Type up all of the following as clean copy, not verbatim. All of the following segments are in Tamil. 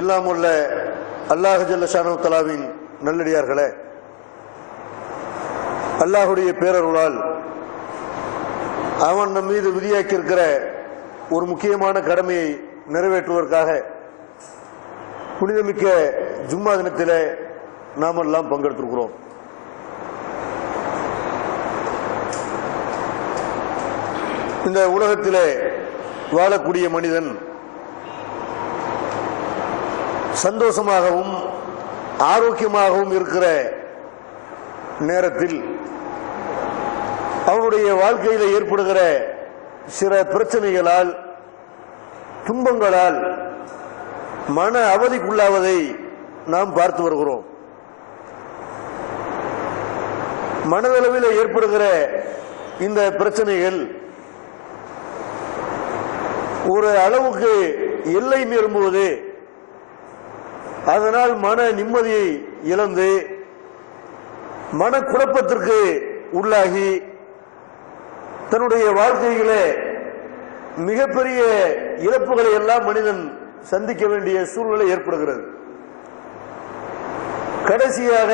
எல்லாம் உள்ள அல்லாஹ் ஜல்ல ஷானஹு தஆலாவின் நல்லடியார்களே, அல்லாஹுடைய பேரருளால் அவன் நம் மீது விதியாக்கி இருக்கிற ஒரு முக்கியமான கடமையை நிறைவேற்றுவதற்காக புனிதமிக்க ஜும்மா தினத்திலே நாம் எல்லாம் பங்கெடுத்திருக்கிறோம். இந்த உலகத்திலே வாழக்கூடிய மனிதன் சந்தோஷமாகவும் ஆரோக்கியமாகவும் இருக்கிற நேரத்தில் அவனுடைய வாழ்க்கையில் ஏற்படுகிற சில பிரச்சனைகளால், துன்பங்களால் மன அவதிக்குள்ளாவதை நாம் பார்த்து வருகிறோம். மனதளவில் ஏற்படுகிற இந்த பிரச்சனைகள் ஒரு அளவுக்கு எல்லை மீறும்போது அதனால் மன நிம்மதியை இழந்து மனக்குழப்பத்திற்கு உள்ளாகி தன்னுடைய வாழ்க்கையிலே மிகப்பெரிய இழப்புகளை எல்லாம் மனிதன் சந்திக்க வேண்டிய சூழ்நிலை ஏற்படுகிறது. கடைசியாக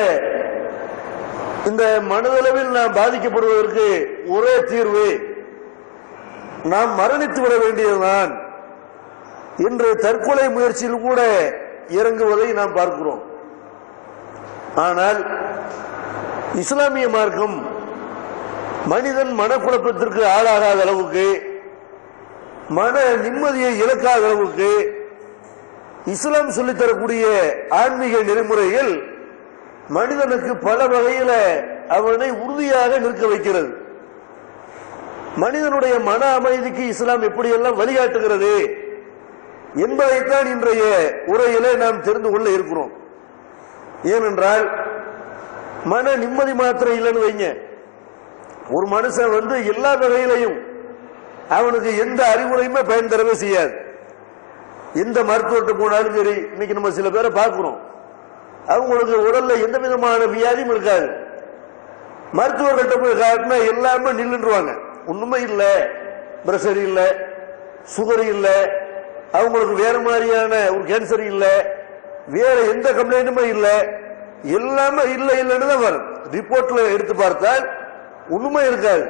இந்த மனதளவில் நாம் பாதிக்கப்படுவதற்கு ஒரே தீர்வு நாம் மரணித்து விட வேண்டியதுதான் என்று தற்கொலை முயற்சியில் கூட இறங்குவதை நாம் பார்க்கிறோம். ஆனால் இஸ்லாமிய மார்க்கம் மனிதன் மனக்குழப்பத்திற்கு ஆளாகாத அளவுக்கு, மன நிம்மதியை இழக்காத அளவுக்கு இஸ்லாம் சொல்லித்தரக்கூடிய ஆன்மீக நெறிமுறைகள் மனிதனுக்கு பல வகையில அவனை உறுதியாக நிற்க வைக்கிறது. மனிதனுடைய மன அமைதிக்கு இஸ்லாம் எப்படியெல்லாம் வழிகாட்டுகிறது என்பதைத்தான் இன்றைய உரையிலே நாம் தெரிந்து கொள்ள இருக்கிறோம். ஏனென்றால் மன நிம்மதி மாத்திரம் இல்லைன்னு வைங்க, ஒரு மனுஷன் எல்லா வகையிலையும் அவனுக்கு எந்த அறிவுரையுமே பயன் தரவே செய்யாது. எந்த மருத்துவர்கிட்ட போனாலும் சரி, இன்னைக்கு நம்ம சில பேரை பார்க்கிறோம், அவங்களுக்கு உடல்ல எந்த விதமான வியாதியும் இருக்காது. மருத்துவர்கள்ட்ட போய் காட்டினா எல்லாமே நில்லுன்றுவாங்க. ஒண்ணுமே இல்லை, பிரஷர் இல்லை, சுகர் இல்லை, அவங்களுக்கு வேற மாதிரியான ஒரு கேன்சர் இல்லை, வேற எந்த கம்ப்ளைண்ட்டுமே இல்லை, எல்லாமே இல்லை இல்லைன்னு தான் வரும். ரிப்போர்ட்ல எடுத்து பார்த்தால் ஒண்ணுமே இருக்காது.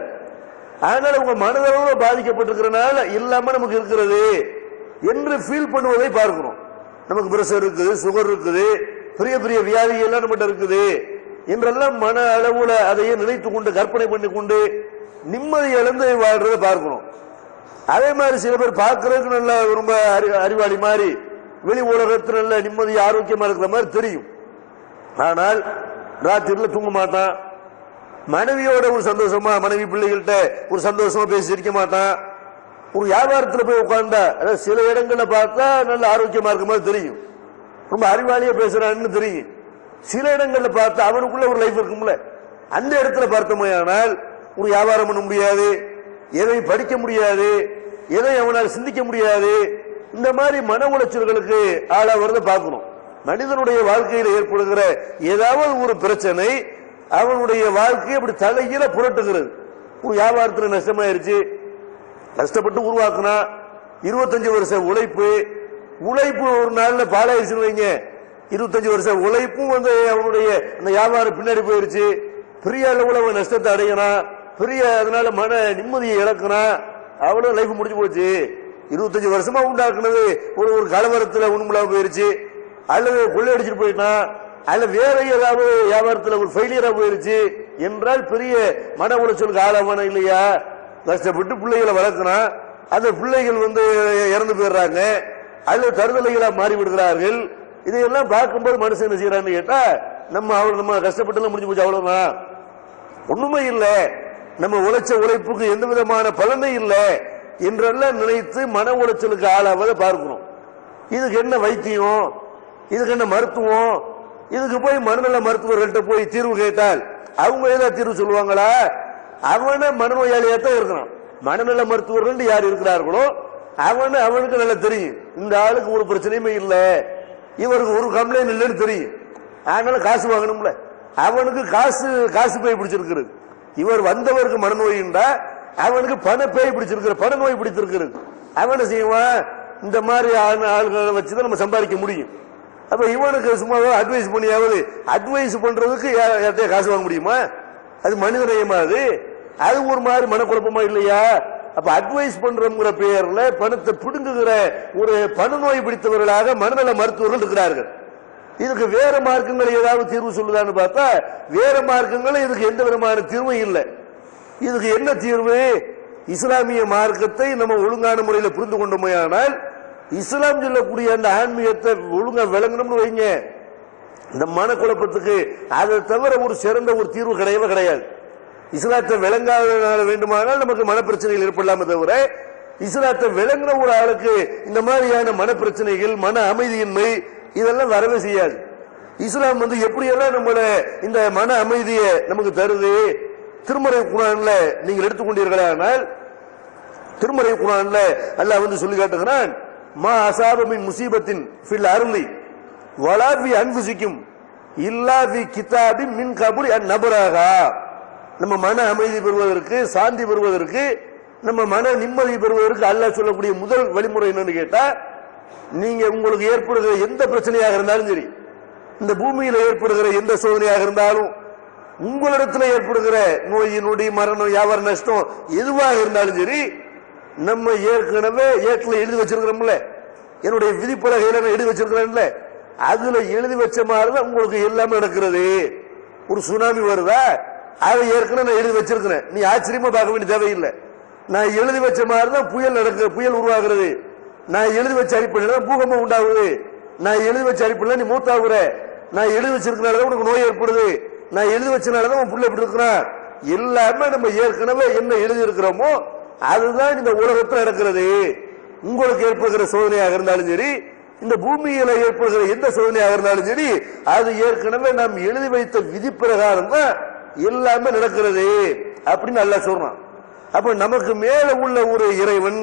அதனால உங்க மனதளவு பாதிக்கப்பட்டிருக்கிறனால எல்லாமே நமக்கு இருக்கிறது என்று ஃபீல் பண்ணுவதை பார்க்கிறோம். நமக்கு பிரஷர் இருக்குது, சுகர் இருக்குது, பெரிய பெரிய வியாதிகள் எல்லாம் நம்மகிட்ட இருக்குது என்றெல்லாம் மன அளவுல அதையே நினைத்து கொண்டு கற்பனை பண்ணி கொண்டு நிம்மதி இழந்து வாழ்றதை பார்க்கிறோம். அதே மாதிரி சில பேர் பார்க்கறதுக்கு நல்ல ரொம்ப அறிவாளி மாதிரி, வெளி உலகத்தில் நல்ல நிம்மதி ஆரோக்கியமா இருக்கிற மாதிரி தெரியும். ஆனால் ராத்திரில தூங்க மாட்டான், மனைவியோட ஒரு சந்தோஷமா, மனைவி பிள்ளைகள்கிட்ட ஒரு சந்தோஷமா பேசி இருக்க மாட்டான். ஒரு வியாபாரத்தில் போய் உட்கார்ந்தா, அதாவது சில இடங்கள்ல பார்த்தா நல்ல ஆரோக்கியமா இருக்க மாதிரி தெரியும், ரொம்ப அறிவாளியா பேசுறான்னு தெரியும். சில இடங்கள்ல பார்த்தா அவனுக்குள்ள ஒரு லைஃப் இருக்கும்ல, அந்த இடத்துல பார்த்தோமையானால் ஒரு வியாபாரம் பண்ண முடியாது, எதையும் படிக்க முடியாது, எதையும் அவனால் சிந்திக்க முடியாது. இந்த மாதிரி மன உளைச்சல்களுக்கு ஆளாகிறத பார்க்கணும். மனிதனுடைய வாழ்க்கையில் ஏற்படுகிற ஏதாவது ஒரு பிரச்சனை அவனுடைய வாழ்க்கையை அப்படி தலைகீழ புரட்டுகிறது. ஒரு வியாபாரத்தில் நஷ்டமாயிருச்சு, கஷ்டப்பட்டு உருவாக்குனா 25 வருஷம் உழைப்பு ஒரு நாள்ல பாலாயிருச்சுன்னு வைங்க, 25 வருஷம் உழைப்பும் அவனுடைய அந்த வியாபாரம் பின்னாடி போயிருச்சு, பெரிய அளவுல அவன் நஷ்டத்தை அடையணும், பெரிய அதனால மன நிம்மதியை இழக்கணும், அவ்வளவு லைஃப் முடிஞ்சு போச்சு. 25 வருஷமா உண்டாக்குனது ஒரு கலவரத்தில் உண்மையில போயிருச்சு, அல்லது கொள்ளையடிச்சிட்டு போயிட்டான், அல்ல வேற ஏதாவது வியாபாரத்தில் ஒரு ஃபெயிலியரா போயிருச்சு என்றால் பெரிய மன உளைச்சலுக்கு ஆளாவான இல்லையா? கஷ்டப்பட்டு பிள்ளைகளை வளர்க்கணும், அந்த பிள்ளைகள் இறந்து போயிடுறாங்க, அல்லது தருதலைகளா மாறி விடுகிறார்கள். இதையெல்லாம் பார்க்கும்போது மனுஷன் என்ன செய்யறான்னு கேட்டா, நம்ம கஷ்டப்பட்டு முடிஞ்சு போச்சு, அவ்வளவுதான், ஒண்ணுமே இல்லை, நம்ம உழைச்ச உழைப்புக்கு எந்த விதமான பலனை இல்லை என்றெல்லாம் நினைத்து மன உளைச்சலுக்கு ஆளாவதை பார்க்கிறோம். இதுக்கு என்ன வைத்தியம், இதுக்கு என்ன மருத்துவம், இதுக்கு போய் மனநல மருத்துவர்கள்ட்ட போய் தீர்வு கேட்டால் அவங்க ஏதாவது தீர்வு சொல்லுவாங்களா? அவன மனநோயாளியாத்தான் இருக்கிறான். மனநல மருத்துவர்கள் யார் இருக்கிறார்களோ அவனுக்கு நல்லா தெரியும், இந்த ஆளுக்கு ஒரு பிரச்சனையுமே இல்லை, இவருக்கு ஒரு கம்ப்ளைண்ட் இல்லைன்னு தெரியும். அதனால காசு வாங்கணும்ல, அவனுக்கு காசு பேய் பிடிச்சிருக்கிறது. இவர் வந்தவருக்கு மனநோயின்றா அவனுக்கு பண பேய் பிடிச்சிருக்கிற, பண நோய் பிடிச்சிருக்கிறது. அவன் செய்வான், இந்த மாதிரி ஆளுகளை வச்சுதான் நம்ம சம்பாதிக்க முடியும். அப்ப இவனுக்கு சும்மா அட்வைஸ் பண்ணியாவது அட்வைஸ் பண்றதுக்கு யார்கிட்ட காசு வாங்க முடியுமா? அது மனித நேயமா? அது ஒரு மாதிரி மனக்குழப்பமா இல்லையா? அப்ப அட்வைஸ் பண்ற பெயர்ல பணத்தை பிடுங்குகிற ஒரு பணநோய் பிடித்தவர்களாக மனநல மருத்துவர்கள் இருக்கிறார்கள். இதுக்கு வேற மார்க்கங்கள் ஏதாவது தீர்வு சொல்லுதான்னு பார்த்தா வேற மார்க்கங்களும் இதுக்கு எந்த விதமான தீர்வும் இல்லை. இதுக்கு என்ன தீர்வு? இஸ்லாமிய மார்க்கத்தை நம்ம ஒழுங்கான முறையில் புரிந்து கொண்டோமையானால் இஸ்லாம் சொல்லக்கூடிய அந்த ஆன்மீகத்தை ஒழுங்கா விளங்கணும்னு வைங்க, இந்த மனக்குழப்பத்துக்கு அதை தவிர ஒரு சிறந்த ஒரு தீர்வு கிடையவே கிடையாது. இஸ்லாத்தை விளங்காதனால வேண்டுமானால் நமக்கு மனப்பிரச்சனைகள் ஏற்படலாமே தவிர இஸ்லாத்தை விளங்கின ஒரு ஆளுக்கு இந்த மாதிரியான மனப்பிரச்சனைகள், மன அமைதியின்மை இதெல்லாம் வரவே செய்யாது. இஸ்லாம் எப்படியெல்லாம் நம்மள இந்த மன அமைதியை நமக்கு தருது. திருமறை குர்ஆன்ல நீங்கள் எடுத்துக்கொண்டீர்களானால் திருமறை குர்ஆன்ல அல்லாஹ் சொல்லி காட்டுகிறான், மா அஸாப மின் முஸீபத்தின் ஃபில் அர்லி வலா ஃபி அன்ஃபுசிக்கும் இல்லா ஃபி கிதாபின் மின் கப்லி அன் நபரஹா. நம்ம மன அமைதி பெறுவதற்கு, சாந்தி பெறுவதற்கு, நம்ம மன நிம்மதி பெறுவதற்கு அல்லாஹ் சொல்லக்கூடிய முதல் வழிமுறை என்னன்னு கேட்டா, நீங்க உங்களுக்கு ஏற்படுகிற எந்த பிரச்சனையாக இருந்தாலும் சரி, இந்த பூமியில ஏற்படுகிற எந்த சோதனையாக இருந்தாலும், உங்களிடத்துல ஏற்படுகிற நோய் நொடி மரணம் வியாபார நஷ்டம் எதுவாக இருந்தாலும் சரி, நம்ம ஏற்கனவே ஏட்டில் எழுதி வச்சிருக்கிறோம்ல, என்னுடைய விதிப்பலகையில நான் எழுதி வச்சிருக்கிறேன்ல, அதுல எழுதி வச்ச மாதிரிதான் உங்களுக்கு எல்லாமே நடக்கிறது. ஒரு சுனாமி வருதா, அதை ஏற்கனவே நான் எழுதி வச்சிருக்கிறேன், நீ ஆச்சரியமா பார்க்க வேண்டிய தேவையில்லை. நான் எழுதி வச்ச மாதிரிதான் புயல் உருவாகிறது. நான் எழுதி வச்ச அடிப்படையில் பூகம்பம் உண்டாகுது. நான் எழுதி வச்ச அடிப்படையில் நீ மூத்தாகுற. நான் எழுதி வச்சிருக்கனாலதான் உனக்கு நோய் ஏற்படுது. நான் எழுதி வச்சனாலதான் உன் புள்ள எப்படி இருக்கிறான். எல்லாமே நம்ம ஏற்கனவே என்ன எழுதி இருக்கிறோமோ அதுதான் இந்த உலகத்தில் நடக்கிறது. உங்களுக்கு ஏற்படுகிற சோதனையாக இருந்தாலும் சரி, இந்த பூமியில ஏற்படுகிற எந்த சோதனையாக இருந்தாலும் சரி, அது ஏற்கனவே நாம் எழுதி வைத்த விதி பிரகாரம் தான் எல்லாமே நடக்கிறது அப்படின்னு அல்லாஹ் சொல்றான். அப்ப நமக்கு மேல உள்ள ஒரு இறைவன்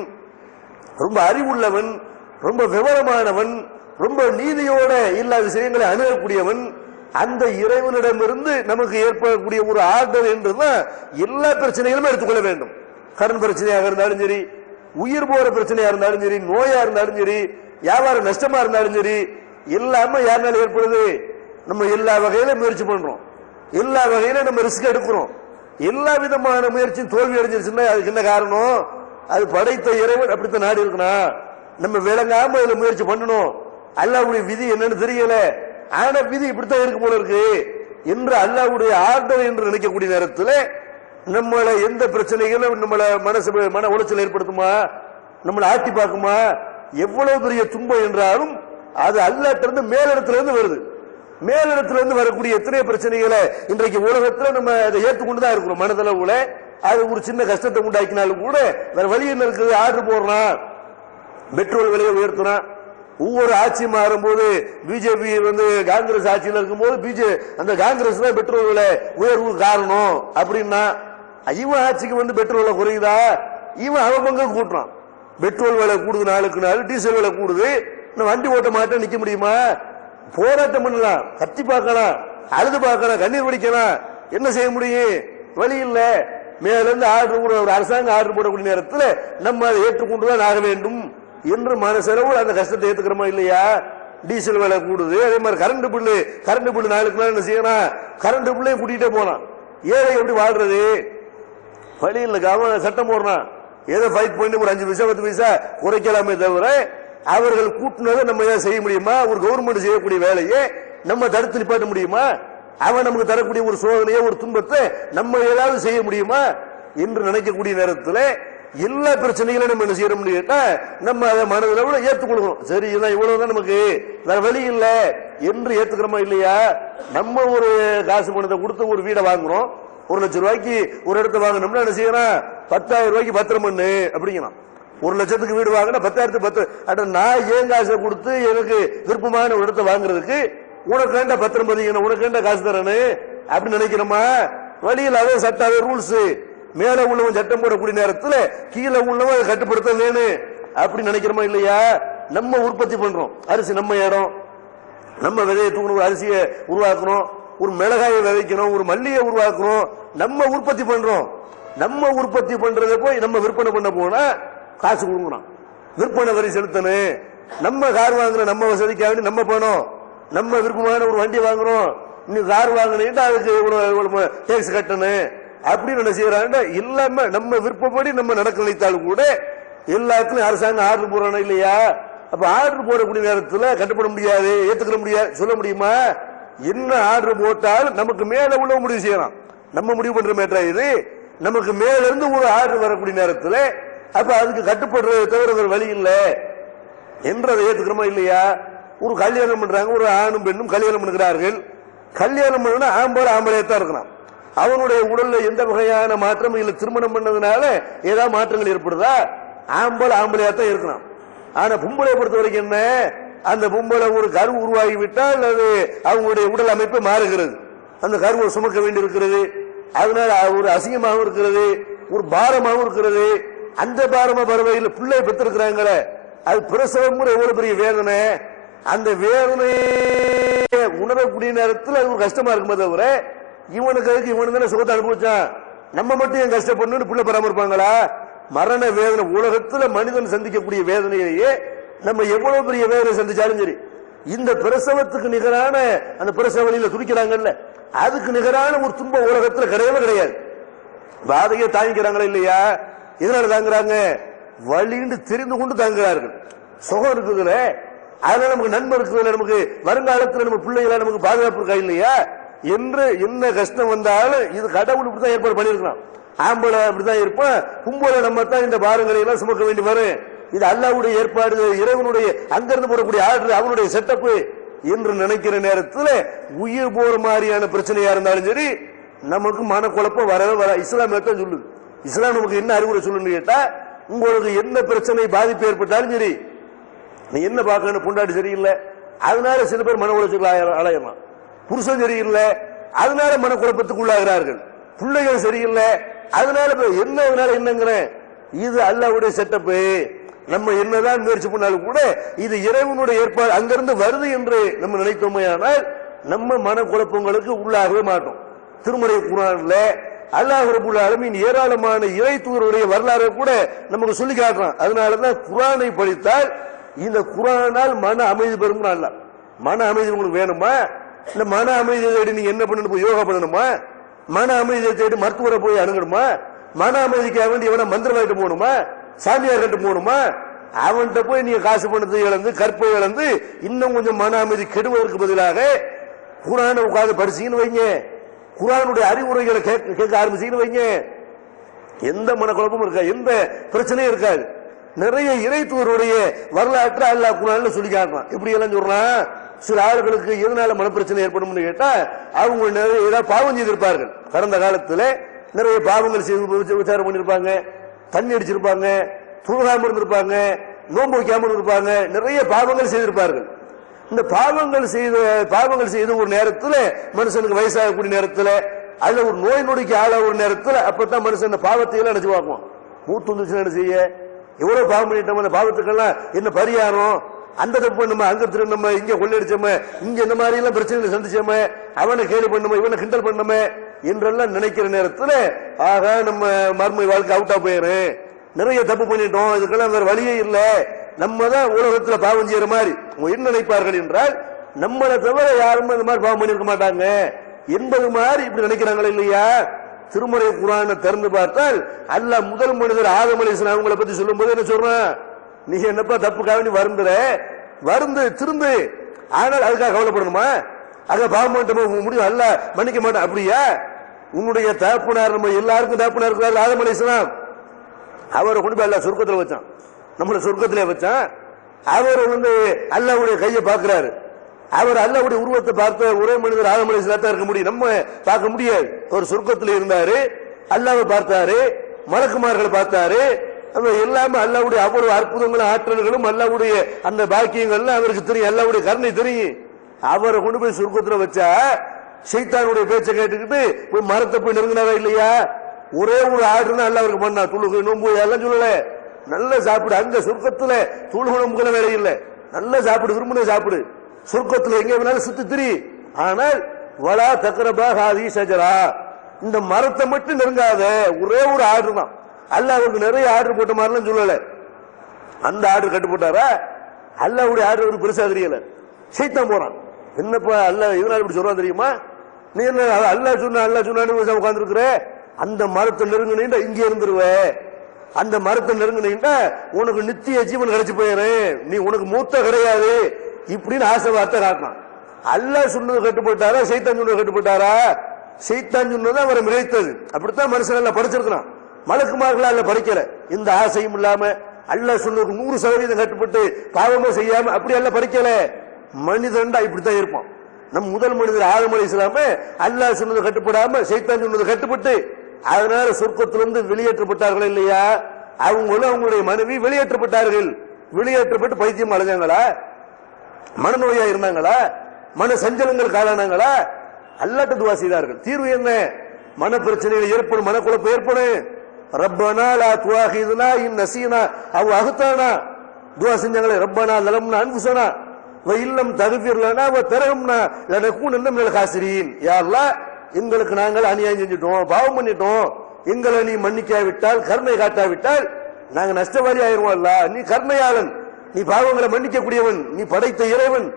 ரொம்ப அறிவுள்ளவன், ரொம்ப விவரமானவன், ரொம்ப நீதியோட எல்லா விஷயங்களை அணுகக்கூடியவன். அந்த இறைவனிடமிருந்து நமக்கு ஏற்படக்கூடிய ஒரு ஆர்டர் என்றுதான் எல்லா பிரச்சனைகளுமே எடுத்துக்கொள்ள வேண்டும். கடன் பிரச்சனையாக இருந்தாலும் சரி, உயிர் போற பிரச்சனையா இருந்தாலும் சரி, நோயா இருந்தாலும் சரி, வியாபார நஷ்டமா இருந்தாலும் சரி, எல்லாமே யாருனால ஏற்படுது? நம்ம எல்லா வகையில முயற்சி பண்றோம், எல்லா வகையில நம்ம ரிஸ்க் எடுக்கிறோம். எல்லா விதமான முயற்சியும் தோல்வி அடைஞ்சிருச்சுன்னா அதுக்கு என்ன காரணம்? அது படைத்த இறைவன் அப்படித்தான் நாடு இருக்கணும். நம்ம விளங்காம இதுல முயற்சி பண்ணணும். அல்லாஹ்வுடைய விதி என்னன்னு தெரியல, ஆனா விதி இப்படித்தான் இருக்கு போல இருக்கு என்று அல்லாஹ்வுடைய ஆர்டர் என்று நினைக்கக்கூடிய நேரத்தில் நம்மள எந்த பிரச்சனைகளும் நம்மள மன உளைச்சல் ஏற்படுத்துமா, நம்மளை ஆட்டி பார்க்குமா? எவ்வளவு பெரிய துன்பம் என்றாலும் அது அல்லாஹ்ட்ட இருந்து மேலிடத்துல இருந்து வருது. மேலிடத்துல இருந்து வரக்கூடிய எத்தனை பிரச்சனைகளை இன்றைக்கு உலகத்துல நம்ம அதை ஏற்றுக்கொண்டுதான் இருக்கிறோம். மனதளவுல அது ஒரு சின்ன கஷ்டத்தை உண்டாக்கினாலும் கூட வேற வழி என்ன இருக்குது? ஆர்டர் போடுறான், பெட்ரோல் விலையை உயர்த்துறான். ஒவ்வொரு ஆட்சி மாறும் போது பிஜேபி காங்கிரஸ் ஆட்சியில் இருக்கும்போது அந்த காங்கிரஸ் தான் பெட்ரோல் விலை உயர்வு காரணம் அப்படின்னா, இவன் ஆட்சிக்கு பெட்ரோல் விலை குறையுதா? இவன் அவன் பங்கு கூட்டுறான். பெட்ரோல் விலை கூடுது, நாளுக்கு நாள் டீசல் விலை கூடுது. நான் வண்டி ஓட்ட மாட்டேன், நிக்க முடியுமா? போராட்டம் பண்ணலாம், கத்தி பார்க்கலாம், அழுது பார்க்கலாம், கண்ணீர் வடிக்கலாம். என்ன செய்ய முடியும்? வழி இல்ல. மேல இருந்து ஆர்டர், ஒரு அரசாங்கம் ஆர்டர் போடக்கூடிய நேரத்தில் நம்ம அதை ஏற்றுக்கொண்டுதான் ஆக வேண்டும் என்று மனசெலவு அந்த கஷ்டத்தை ஏத்துக்கிறோமா இல்லையா? டீசல் விலை கூடுது, அதே மாதிரி கரண்ட் பில்லு நாளுக்கு நாள் என்ன செய்யணும்? கரண்ட் பில்லையும் கூட்டிகிட்டே போலாம். ஏழை எப்படி வாழ்றது? வழி இல்லை. அவன் சட்டம் போடுறான், ஏதோ ஃபைட் பண்ணி ஒரு 5 பைசா 10 பைசா குறைக்கலாமே தவிர அவர்கள் கூட்டினதை நம்ம ஏதாவது செய்ய முடியுமா? ஒரு கவர்மெண்ட் செய்யக்கூடிய வேலையை நம்ம தடுத்து நிப்பாட்ட முடியுமா? அவன் நமக்கு தரக்கூடிய ஒரு சோதனையை, ஒரு துன்பத்தை நம்ம ஏதாவது செய்ய முடியுமா என்று நினைக்கக்கூடிய நேரத்தில் எல்லா பிரச்சனைகளையும் நம்ம என்ன செய்யறோம்னு கேட்டா நம்ம அதை மனதில் ஏற்றுக்கொள்கிறோம். சரி, இதான் இவ்வளவுதான், நமக்கு வேற வழி இல்லை என்று ஏத்துக்கிறோமா இல்லையா? நம்ம ஒரு காசு பணத்தை கொடுத்து ஒரு வீடை வாங்குறோம். 1 லட்சம் ரூபாய்க்கு ஒரு இடத்த வாங்கணும்னா என்ன செய்யறான்? 10,000 ரூபாய்க்கு பத்திரம் பண்ணு அப்படிங்கிறான். 1 லட்சத்துக்கு வீடு வாங்கினா 10,000 நான் ஏன் காசை கொடுத்து எனக்கு விருப்பமான ஒரு இடத்தை வாங்குறதுக்கு உனக்கு வேண்ட பத்திரம் பதிக்கணும், உனக்கு வேண்ட காசு தரனு அப்படின்னு நினைக்கிறோமா? வழியில் அதே சட்டம், அதே ரூல்ஸ். மேல உள்ளவன் சட்டம் போடக்கூடிய நேரத்தில் கீழே உள்ளவன் அதை கட்டுப்படுத்த வேணும் அப்படின்னு நினைக்கிறோமா இல்லையா? நம்ம உற்பத்தி பண்றோம் அரிசி, நம்ம இடம், நம்ம விதையை தூக்கணும், ஒரு அரிசியை உருவாக்கணும், ஒரு மிளகாயை விதைக்கணும், ஒரு மல்லியை உருவாக்கணும். நம்ம உற்பத்தி பண்றோம். நம்ம உற்பத்தி பண்றதை போய் நம்ம விற்பனை பண்ண போனா காசு கொடுக்கணும். விற்பனை வரி செலுத்தணும். நம்ம கார் வாங்குற நம்ம வசதிக்காக நம்ம பணம், நம்ம விருப்பமான ஒரு வண்டி வாங்குறோம், இன்னும் கார் வாங்கினீங்கன்னா அதுக்கு டேக்ஸ் கட்டணும் அப்படின்னு என்ன செய்யறாங்க. இல்லாம நம்ம விருப்பப்படி நம்ம நடக்க நினைத்தாலும் கூட எல்லாத்துலயும் அரசாங்கம் ஆர்டர் போறானே இல்லையா? அப்ப ஆர்டர் போடக்கூடிய நேரத்தில் கட்டுப்பட முடியாது, ஏத்துக்க முடியாது, சொல்ல முடியுமா? என்ன ஆர்டர் போட்டாலும் நமக்கு மேல உள்ள முடிவு செய்யலாம். நம்ம முடிவு பண்ற மேட்டரா இது? நமக்கு மேல இருந்து ஒரு ஆர்டர் வரக்கூடிய நேரத்தில் அப்ப அதுக்கு கட்டுப்படுறது தவிர ஒரு வழி இல்லை என்றதை ஏத்துக்கிறோமா இல்லையா? ஒரு கல்யாணம் பண்றாங்க, ஒரு ஆணும் பெண்ணும் கல்யாணம் பண்ணுகிறார்கள். கல்யாணம் பண்ணா ஆம்பளை ஆம்பளையத்தான் இருக்கலாம். அவனுடைய உடல்ல எந்த வகையான மாற்றமும் இல்லை. திருமணம் பண்ணதுனால ஏதாவது மாற்றங்கள் ஏற்படுதா? ஆம்பளை ஆம்பளையாத்தான் இருக்கலாம். ஆனா பொம்பளை பொறுத்த வரைக்கும் என்ன, அந்த பொம்பளை ஒரு கரு உருவாகி விட்டால் அது அவங்களுடைய உடல் அமைப்பு மாறுகிறது. அந்த கருவை சுமக்க வேண்டி இருக்கிறது. அதனால ஒரு அசிங்கமாகவும் இருக்கிறது, ஒரு பாரமாகவும் இருக்கிறது. அந்த பாரமா பறவையில் பிள்ளை பெற்றிருக்கிறாங்களே, அது பிரசவம் எவ்வளவு பெரிய வேதனை. அந்த வேதனையை உணரக்கூடிய நேரத்தில் அது ஒரு கஷ்டமா இருக்குமே தவிர இவனுக்கு அதுக்கு இவனு தானே சுகத்தை அனுபவிச்சான், நம்ம மட்டும் என் கஷ்டப்படணும்னு பிள்ளை பராமரிப்பாங்களா? மரண வேதனை, உலகத்துல மனிதன் சந்திக்கக்கூடிய வேதனையிலேயே நம்ம எவ்வளவு பெரிய வேதனை சந்திச்சாலும் சரி, இந்த பிரசவத்துக்கு நிகரான அந்த பிரசவ வழியில துடிக்கிறாங்கல்ல, அதுக்கு நிகரான ஒரு துன்பம் உலகத்துல கிடையவே கிடையாது. பாதையை தாங்கிக்கிறாங்களா இல்லையா? இதனால தாங்குறாங்க, வழின்னு தெரிந்து கொண்டு தாங்குகிறார்கள். சுகம் இருக்குதுல, அதனால நமக்கு நன்மை இருக்குதுல, நமக்கு வருங்காலத்தில் நம்ம பிள்ளைகளை நமக்கு பாதுகாப்பு இருக்கா இல்லையா என்று என்ன கஷ்டம் வந்தாலும் இது கடவுள் இப்படிதான் ஏற்பாடு பண்ணிருக்கலாம். ஆம்பளை அப்படிதான் இருப்பான், கும்பலை நம்ம தான் இந்த பாரங்களை எல்லாம் சுமக்க வேண்டி வரும். இது அல்லாஹ்வுடைய ஏற்பாடு, இறைவனுடைய அங்கிருந்து போடக்கூடிய ஆர்டர், அவனுடைய செட்டப் என்று நினைக்கிற நேரத்தில் உயிர் போற மாதிரியான பிரச்சனையா இருந்தாலும் சரி நமக்கு மனக்குழப்பம் வரவே வர. இஸ்லாம் தான் சொல்லுது. இஸ்லாம் நமக்கு என்ன அறிவுரை சொல்லுன்னு கேட்டா, உங்களுக்கு என்ன பிரச்சனை பாதிப்பு ஏற்பட்டாலும் சரி நீ என்ன பார்க்கணும், பொண்டாட்டி சரியில்லை அதனால சில பேர் மன உளைச்சல் அலையலாம், புருஷன் சரியில்லை அதனால மனக்குழப்பத்துக்கு உள்ளாகிறார்கள், பிள்ளைகள் சரியில்லை அதனால என்னங்கிற இது அல்லாஹ்வுடைய செட்டப்பு. நம்ம என்னதான் முயற்சி பண்ணாலும் கூட இது இறைவனுடைய ஏற்பாடு அங்கிருந்து வருது என்று நம்ம நினைத்தோமையானால் நம்ம மனக்குழப்பங்களுக்கு உள்ளாகவே மாட்டோம். திருமறை குர்ஆன்ல அல்லாஹ் ரப்பல் ஆலமீன் ஏராளமான இறை தூதருடைய வரலாறு கூட நமக்கு சொல்லி காட்டுறான். அதனாலதான் குர்ஆனை படித்தால் இந்த குர்ஆனால் மன அமைதி பெறும். அல்ல மன அமைதி உங்களுக்கு வேணுமா? இந்த மன அமைதியை தேடி நீங்க என்ன பண்ணணும், போய் யோகா பண்ணணுமா? மன அமைதியை தேடி மருத்துவரை போய் அணுகணுமா? மன அமைதிக்காக வேண்டி எவனா மந்திரவாயிட்டு போகணுமா? சாமியார் கட்டு போகணுமா? அவன்கிட்ட போய் நீங்க காசு பணத்தை இழந்து கற்பை இழந்து இன்னும் கொஞ்சம் மன அமைதி கெடுவதற்கு பதிலாக குர்ஆனை உட்கார்ந்து படிச்சீங்கன்னு வைங்க, குர்ஆனுடைய அறிவுரைகளை கேட்க ஆரம்பிச்சீங்கன்னு வைங்க, எந்த மனக்குழப்பமும் இருக்காது, எந்த பிரச்சனையும் இருக்காது. நிறைய இறை தூதருடைய வரலாற்று அல்லாஹ் குர்ஆன்ல சொல்லி காட்டுறான். இப்படி எல்லாம் சொல்றான். சில ஆளுகளுக்கு எதனால மனப்பிரச்சனை ஏற்படும் கேட்டா, அவங்க நிறைய ஏதாவது பாவம் செய்திருப்பார்கள். கடந்த காலத்துல நிறைய பாவங்கள் செய்து விசாரம் பண்ணிருப்பாங்க, தண்ணி அடிச்சிருப்பாங்க, தொழுகாம இருந்திருப்பாங்க, நோன்பு வைக்காம இருந்திருப்பாங்க, நிறைய பாவங்கள் செய்திருப்பார்கள். இந்த பாவங்கள் செய்த ஒரு நேரத்தில் மனுஷனுக்கு வயசாகக்கூடிய நேரத்தில் அல்ல ஒரு நோய் நொடிக்கு ஆளாக ஒரு நேரத்தில் அப்பதான் மனுஷன் இந்த பாவத்தை எல்லாம் நினைச்சு பார்ப்போம். மூத்து வந்துச்சுன்னு என்ன செய்ய, எவ்வளவு பாவம் பண்ணிட்டோம், அந்த பாவத்துக்கெல்லாம் என்ன பரிகாரம், அந்த தப்பு நம்ம அங்க திரும்ப இங்க கொள்ளடிச்சோமே, இங்க இந்த மாதிரி எல்லாம் பிரச்சனைகளை சந்திச்சோமே, அவனை கேலி பண்ணோமே, இவனை கிண்டல் பண்ணோமே என்றெல்லாம் நினைக்கிற நேரத்தில் ஆக நம்ம மர்ம வாழ்க்கை அவுட்டா போயிரு, நிறைய தப்பு பண்ணிட்டோம், இதுக்கெல்லாம் வேற வழியே இல்லை, நம்ம தான் உலகத்துல பாவம் செய்யற மாதிரி என்ன நினைப்பார்கள் என்றால் நம்மளை தவிர யாரும் இந்த மாதிரி பாவம் பண்ணிருக்க மாட்டாங்க என்பது மாதிரி இப்படி நினைக்கிறாங்களா இல்லையா? திருமறை குர்ஆனை திறந்து பார்த்தால் அல்லாஹ் முதல் மனிதர் ஆதம் அலைஹிஸ்ஸலாம் அவங்களை பத்தி சொல்லும் போது என்ன சொல்றான், நீ என்னப்பா தப்புக்காக நீ வருந்து திருந்து, ஆனால் அதுக்காக கவலைப்படணுமா? அங்க பாவம் பண்ணிட்டு முடியும் அல்ல மன்னிக்க மாட்டான். அப்படியா? உன்னுடைய தகப்பனார், நம்ம எல்லாருக்கும் தகப்பனார் இருக்கிறார் ஆதம் அலைஹிஸ்ஸலாம், அவரை கொண்டு போய் அல்லாஹ் சொர்க்கத்தில் வச்சான், நம்மள சொர்க்கத்திலே வச்சான். அவர் அல்லாஹ்வுடைய கையை பார்க்கிறாரு, அவர் அல்லாஹ்வுடைய உருவத்தை பார்த்த ஒரே மனிதர் ஆதம் அலைஹிஸ்ஸலாம் இருக்க முடியும், நம்ம பார்க்க முடியாது. அவர் சொர்க்கத்தில் இருந்தாரு, அல்லாஹ்வை பார்த்தாரு, மலக்குமார்களை பார்த்தாரு, எல்லாமே அல்லாஹ்வுடைய அவ்வளவு அற்புதங்களும் ஆற்றல்களும் அல்லாஹ்வுடைய அந்த பாக்கியங்கள்லாம் அவருக்கு தெரியும், அல்லாஹ்வுடைய கருணை தெரியும். அவரை கொண்டு போய் சொர்க்கத்தில் வச்சா ஷைத்தானுடைய பேச்சை கேட்டுக்கிட்டு போய் மரத்தை போய் நெருங்கினாரா இல்லையா? ஒரே ஒரு ஆர்டர் அல்லாஹ் அவருக்கு பண்ணா, துளுகு நோம்பு எல்லாம் சொல்லல, நல்ல சாப்பிடு, அங்க சொர்க்கத்துல துளுகு நோம்புகளை வேலை இல்லை, நல்ல சாப்பிடு, விரும்பின சாப்பிடு, சொர்க்கத்துல எங்க வேணாலும் சுத்தி திரி, ஆனால் வலா தக்ரபா ஹாதி ஷஜரா, இந்த மரத்தை மட்டும் நெருங்காத, ஒரே ஒரு ஆர்டர் தான். அல்லாஹ் அவருக்கு நிறைய ஆர்டர் போட்ட மாதிரிலாம் சொல்லல, அந்த ஆர்டர் கட்டுப்பட்டாரா? அல்லாஹ்வுடைய ஆர்டர் ஒரு பெருசா தெரியல. சைத்தான் போறான். என்னப்பா அல்லாஹ் இதனால இப்படி சொல்றான் தெரியுமா? நீ என்ன அல்லாஹ் சொன்னான்னு உட்கார்ந்துருக்குற? அந்த மரத்தை நெருங்கினா இங்கே இருந்துருவ. அந்த மரத்தை நெருங்கினா உனக்கு நித்திய ஜீவன் கிடைச்சு போயிரு, நீ உனக்கு மூத்த கிடையாது இப்படின்னு ஆசை வார்த்தை காட்டினான். அல்லாஹ் சொன்னது கட்டுப்பட்டாரா? சைத்தான் சொன்னது கட்டுப்பட்டாரா? சைத்தான் சொன்னது அவரை மிகைத்தது. அப்படித்தான் மனுஷன் எல்லாம் படிச்சிருக்கிறான். மலக்குமார்களா அல்ல படிக்கல. இந்த ஆசையும் இல்லாம அல்லாஹ் சொன்னதுக்கு 100% கட்டுப்பட்டு பாவமே செய்யாம அப்படி எல்லாம் படிக்கல. மனிதன்டா இப்படித்தான் இருப்பான். நம் முதல் மனிதர் ஆதம் அலைஹிஸ்ஸலாம் அல்லாஹ் சொன்னது கட்டுப்படாம சைத்தான் சொன்னது கட்டுப்பட்டு அதனால சொர்க்கத்திலிருந்து வெளியேற்றப்பட்டார்கள் இல்லையா? அவங்களும் அவங்களுடைய மனைவி வெளியேற்றப்பட்டார்கள். வெளியேற்றப்பட்டு பைத்தியம் அடைஞ்சாங்களா? மனநோயா இருந்தாங்களா? மன சஞ்சலங்கள் காலானாங்களா? அல்லாஹ்ட்ட துஆ செய்தார்கள். தீர்வு என்ன? மன பிரச்சனைகள் ஏற்படும், மனக்குழப்பம் ஏற்படும். ரப்பனா லா துஆஹிதுனா இன் நஸீனா அவ் அஹ்தானா துஆ செஞ்சாங்களே. ரப்பனா லலம்னா அன்ஃபுஸனா வ இல்லம் தக்ஃபிர் லனா வ தர்ஹம்னா லனகூனன்ன மினல் காசிரீன். யா அல்லாஹ், எங்களுக்கு நாங்கள் அநியாயம் செஞ்சிட்டோம், பாவம் பண்ணிட்டோம், எங்களை நீ மன்னிக்காவிட்டால், கருணை காட்டாவிட்டால் நாங்க நஷ்டவாதி ஆயிருவோம். அல்லாஹ், நீ கருணையாளன், நீ பாவங்களை மன்னிக்க கூடியவன், நீ படைத்த இறைவன்,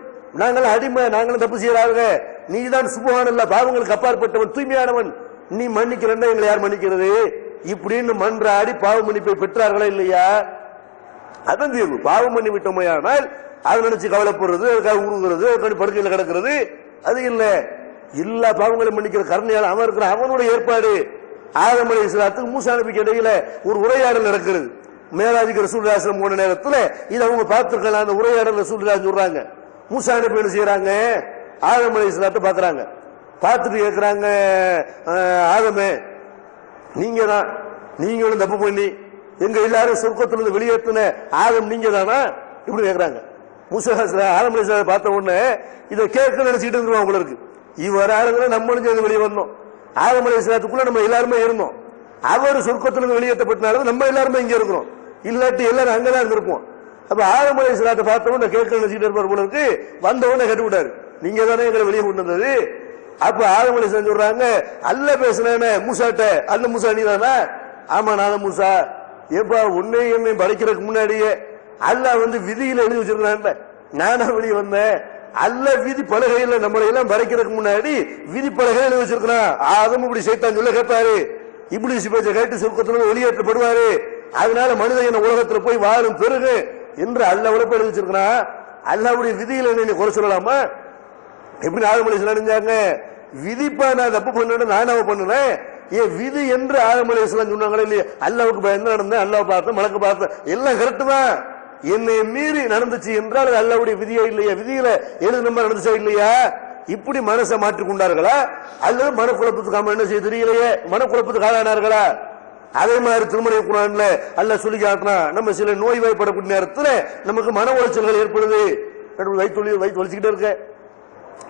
நாங்கள் அடிமை, நாங்களும் தப்பு செய்யறாங்க, நீ தான் சுப்ஹானல்லாஹ் பாவங்களுக்கு அப்பாற்பட்டவன், தூய்மையானவன், நீ மன்னிக்கிறன்னா எங்களை யார் மன்னிக்கிறது? இப்படின்னு மன்றாடி பாவ மன்னிப்பை பெற்றார்களா இல்லையா? அதான் தீர்வு. பாவம் பண்ணி விட்டோமையானால் அதை நினைச்சு கவலைப்படுறது, அதுக்காக உருகுறது, அதுக்காக படுக்கையில் கிடக்கிறது அது இல்ல. எல்லா பாவங்களையும் மன்னிக்கிற கருணையால் அவன் இருக்கிற அவனுடைய ஏற்பாடு. ஆதம் அலைஹிஸ்ஸலாத்துக்கு மூசா நபிக்கு இடையில ஒரு உரையாடல் நடக்கிறது. மேராஜுக்கு ரசூலுல்லாஹி ஸல்லல்லாஹு அலைஹி வஸல்லம் போன நேரத்தில் இது அவங்க பார்த்திருக்கலாம். அந்த உரையாடல் ரசூலுல்லாஹி சொல்றாங்க. மூசா நபி என்ன செய்யறாங்க? ஆதம் அலைஹிஸ்ஸலாத்தை பாக்குறாங்க. பார்த்துட்டு கேட்கிறாங்க, ஆதமே, நீங்களும் தப்பு பண்ணி எங்க எல்லாரும் சொர்க்கத்திலிருந்து வெளியேற்றின ஆதம் நீங்க தானா? இப்படி கேட்கிறாங்க. மூசா ஆதம் அலைஹிஸ்ஸலாம் பார்த்த உடனே இதை கேட்க நினைச்சிட்டு இருந்துருவாங்க உங்களுக்கு. இவர் ஆளுங்களை நம்மளும் சேர்ந்து வெளியே வந்தோம். ஆதம் அலைஹிஸ்ஸலாத்துக்குள்ள நம்ம எல்லாருமே இருந்தோம். அவர் சொர்க்கத்திலிருந்து வெளியேற்றப்பட்டனால நம்ம எல்லாருமே இங்க இருக்கிறோம். இல்லாட்டி எல்லாரும் அங்கதான் இருந்திருப்போம். அப்ப ஆதம் அலைஹிஸ்ஸலாத்தை பார்த்த உடனே கேட்க நினைச்சிட்டு இருப்பார் போல இருக்கு. வந்த உடனே கட்டி விட்டாரு, நீங்க தானே எங்களை வெளியே கொண்டு வந்தது. அப்ப ஆதம் அலைஹிஸ்ஸலாம் சொல்றாங்க, அல்லாஹ் பேசுனேனே மூசாட்ட, அல்ல மூசா நீ தானா? ஆமா நான் மூசா. ஏப்பா உன்னை என்னை படைக்கிறதுக்கு முன்னாடியே அல்லாஹ் விதியில எழுதி வச்சிருக்கான், நானா வெளியே வந்தேன். அல்லாஹ் விதி பலகையில நம்மளை எல்லாம் படைக்கிறதுக்கு முன்னாடி விதி பலகை எழுதி வச்சிருக்கான். ஆதம் இப்படி சைத்தான் சொல்ல கேட்பாரு, இப்படி பேச்சை கேட்டு சொர்க்கத்துல வெளியேற்றப்படுவாரு, அதனால மனித என்ன உலகத்துல போய் வாழும் பெருகு என்று அல்லாஹ் உழைப்பு எழுதி வச்சிருக்கான். அல்லாஹ்வுடைய விதியில என்ன குறை சொல்லலாமா? எப்படி ஆதம் அலைஹிஸ்ஸலாம் நினைச்சாங்க? விதிப்பா நான் தப்பு பண்ணேன், நானாவ பண்ணுறேன், ஏன் விதி என்று ஆதம் அலைஹிஸ்ஸலாம் சொன்னாங்களே இல்லையா? அல்லாஹ்வுக்கு பயந்து நடந்தேன், அல்லாஹ் பார்த்தேன், மலக்கு பார்த்தேன், எல்லாம் கரெக்ட் தான். என்னை மீறி நடந்துச்சு என்றால் அது அல்லாஹ்வுடைய விதியா இல்லையா? விதியில எழுது நம்ம நடந்துச்சா இல்லையா? இப்படி மனசை மாற்றிக் கொண்டார்களா? அல்லது மனக்குழப்பத்துக்கு என்ன செய்ய தெரியலையே மனக்குழப்பத்துக்கு ஆளானார்களா? அதே மாதிரி திருமறை குர்ஆன்ல அல்லாஹ் சொல்லி காட்டினா, நம்ம சில நோய் வாய்ப்படக்கூடிய நேரத்தில் நமக்கு மன உளைச்சல்கள் ஏற்படுது. வயிற்று வலிச்சுக்கிட்டே இருக்க,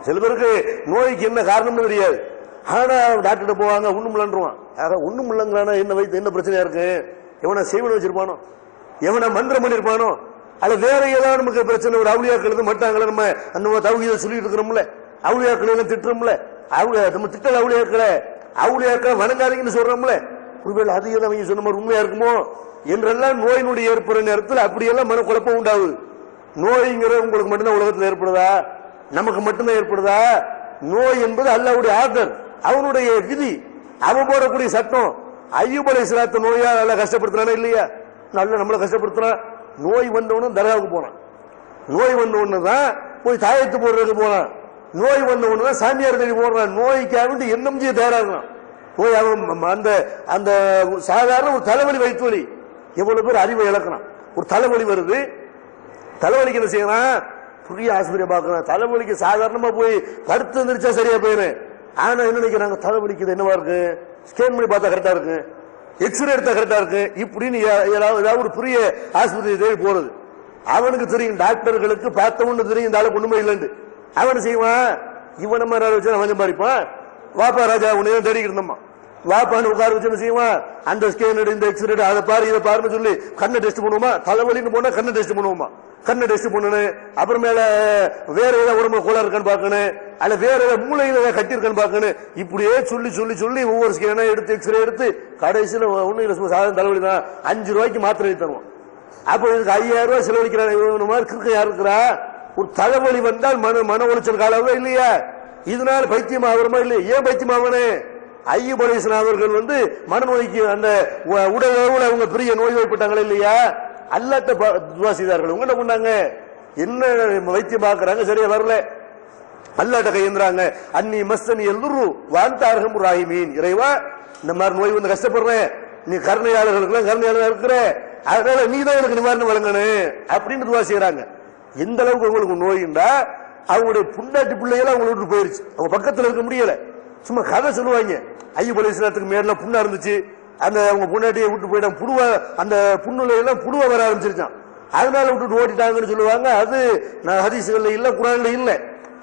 சில பேருக்கு நோய்க்கு என்ன காரணம்னு தெரியாது. ஆனா டாக்டர் போவாங்க, ஒண்ணும் இல்லைன்றான். ஒண்ணும் இல்லைங்கிறானா என்ன வயிற்று என்ன பிரச்சனையா இருக்கு? எவனா செய்வன வச்சிருப்பானோ, எவனா மந்திரம் பண்ணிருப்பானோ, அல்ல வேற ஏதாவது நமக்கு பிரச்சனை. ஒரு அவுளியாக்கள் மட்டாங்கள நம்ம அந்த தௌஹீத சொல்லிட்டு இருக்கிறோம்ல, அவுளியாக்கள் எல்லாம் திட்டுறோம்ல, நம்ம திட்டல அவுளியாக்களை வணங்காதீங்கன்னு சொல்றோம்ல, ஒருவேளை அது அவங்க சொன்ன மாதிரி உண்மையா இருக்குமோ என்றெல்லாம் நோய் நொடி ஏற்படுற நேரத்தில் அப்படியெல்லாம் மனக்குழப்பம் உண்டாகுது. நோய்ங்கிற உங்களுக்கு மட்டும்தான் உலகத்தில் ஏற்படுதா? நமக்கு மட்டும்தான் ஏற்படுதா? நோய் என்பது அல்லாஹ்வுடைய ஆர்டர், அவனுடைய விதி, அவன் போடக்கூடிய சட்டம். அய்யூப் அலைஹிஸ்ஸலாத்து நோயா நல்லா கஷ்டப்படுத்துறானா இல்லையா? நல்லா நம்மளை கஷ்டப்படுத்துறான். நோய் வந்தவனும் தர்காவுக்கு போனான், நோய் வந்தவொன்னு தான் போய் தாயத்து போடுறதுக்கு போனான், நோய் வந்தவொன்னு தான் சாமியார் தேடி போடுறான். நோய்க்காக வேண்டி என்னம் செய்ய தயாராகிறான். போய் அவன் அந்த அந்த சாதாரண ஒரு தலைவலி வயிற்று வலி, எவ்வளவு பேர் அறிவை இழக்கிறான். ஒரு தலைவலி வருது, தலைவலிக்கு என்ன செய்யறான்? புதிய ஆஸ்பத்திரியை பார்க்கறான். தலைவலிக்கு சாதாரணமா போய் படுத்து வந்துருச்சா சரியா போயிரு. ஆனா என்ன நினைக்கிறாங்க? தலைவலிக்கு என்னவா இருக்கு, ஸ்கேன் பண்ணி பார்த்தா கரெக்டா இருக்கு, எக்ஸ்ரே எடுத்தா கரெக்டா இருக்கு, இப்படின்னு ஏதாவது ஒரு பெரிய ஆஸ்பத்திரி தேடி போறது. அவனுக்கு தெரியும், டாக்டர்களுக்கு பார்த்தவன்னு தெரியும் இந்த ஆளுக்கு ஒண்ணுமே இல்லைன்னு. அவன் செய்வான், இவன மாதிரி வச்சு அவன் சம்பாதிப்பான். வாப்பா ராஜா உன்னை தேடிக்கிட்டு இருந்தோம்மா, வாப்பான்னு உட்கார வச்சு என்ன செய்வான்? அந்த ஸ்கேன் எடு, இந்த எக்ஸ்ரே எடு, அதை பாரு, இதை பாருன்னு சொல்லி கண்ணை டெஸ்ட் பண்ணுவோமா? தலைவலின்னு போனா கண்ணை டெஸ்ட் பண்ணுவோமா? கண்ணை டெஸ்ட் பண்ணணும். அப்புறமேல வேற ஏதாவது உடம்புல கோளாறு இருக்கான்னு பார்க்கணும், அல்ல வேற ஏதாவது மூளையில கட்டி இருக்கான்னு பார்க்கணும். இப்படியே சொல்லி சொல்லி சொல்லி ஒவ்வொரு ஸ்கேனை எடுத்து எக்ஸ்ரே எடுத்து கடைசியில் ஒன்னும் சாதாரண தலைவலி தான் 5 ரூபாய்க்கு மாத்திரை எழுதி தருவோம். அப்ப இதுக்கு 5000 ரூபாய் செலவழிக்கிறான் மாதிரி கிறுக்க யார் இருக்கிறா? ஒரு தலைவலி வந்தால் மன உளைச்சல் காலவே இல்லையா? இதனால பைத்தியம் ஆகுறமா இல்லையா? ஏன் பைத்தியம் ஆகனே? ஐயூப் அலைஹிஸ்ஸலாம் அவர்கள் மனநோய்க்கு அந்த உடல் அளவுல அவங்க பெரிய நோய்வாய்ப்பட்டாங்களே இல்லையா? அல்லாஹ்ட்ட துஆ செய்தார்கள். அவங்க என்ன பண்ணாங்க? என்ன வைத்தியம் பார்க்கறாங்க, சரியா வரல, அல்லாஹ்ட்ட கையேந்துறாங்க. அன்னி மஸ்ஸனி யல்ரு வ அன்த அர்ஹமுர் ராஹிமீன். இறைவா, இந்த மாதிரி நோய் வந்து கஷ்டப்படுறேன், நீ கருணையாளர்களுக்கு கருணையாளர் இருக்கிற, அதனால நீ தான் எனக்கு நிவாரணம் வழங்கணும் அப்படின்னு துஆ செய்யறாங்க. எந்த அளவுக்கு உங்களுக்கு நோய்ண்டா அவங்களுடைய புண்டாட்டி பிள்ளைகள் அவங்களை விட்டு போயிருச்சு, அவங்க பக்கத்தில் இருக்க முடியல. சும்மா கதை சொல்லுவாங்க, ஐயூப் அலைஹிஸ்ஸலாத்துக்கு மேல புண்ணா இருந்துச்சு, அந்த அவங்க புண்டாட்டியை விட்டு போயிட்டாங்க, புடுவ அந்த புண்ணுல எல்லாம் புடுவ வர ஆரம்பிச்சிருச்சான், அதனால விட்டுட்டு ஓட்டிட்டாங்கன்னு சொல்லுவாங்க. அது ஹதீஸ்கள்ல இல்ல, குர்ஆன்ல இல்ல.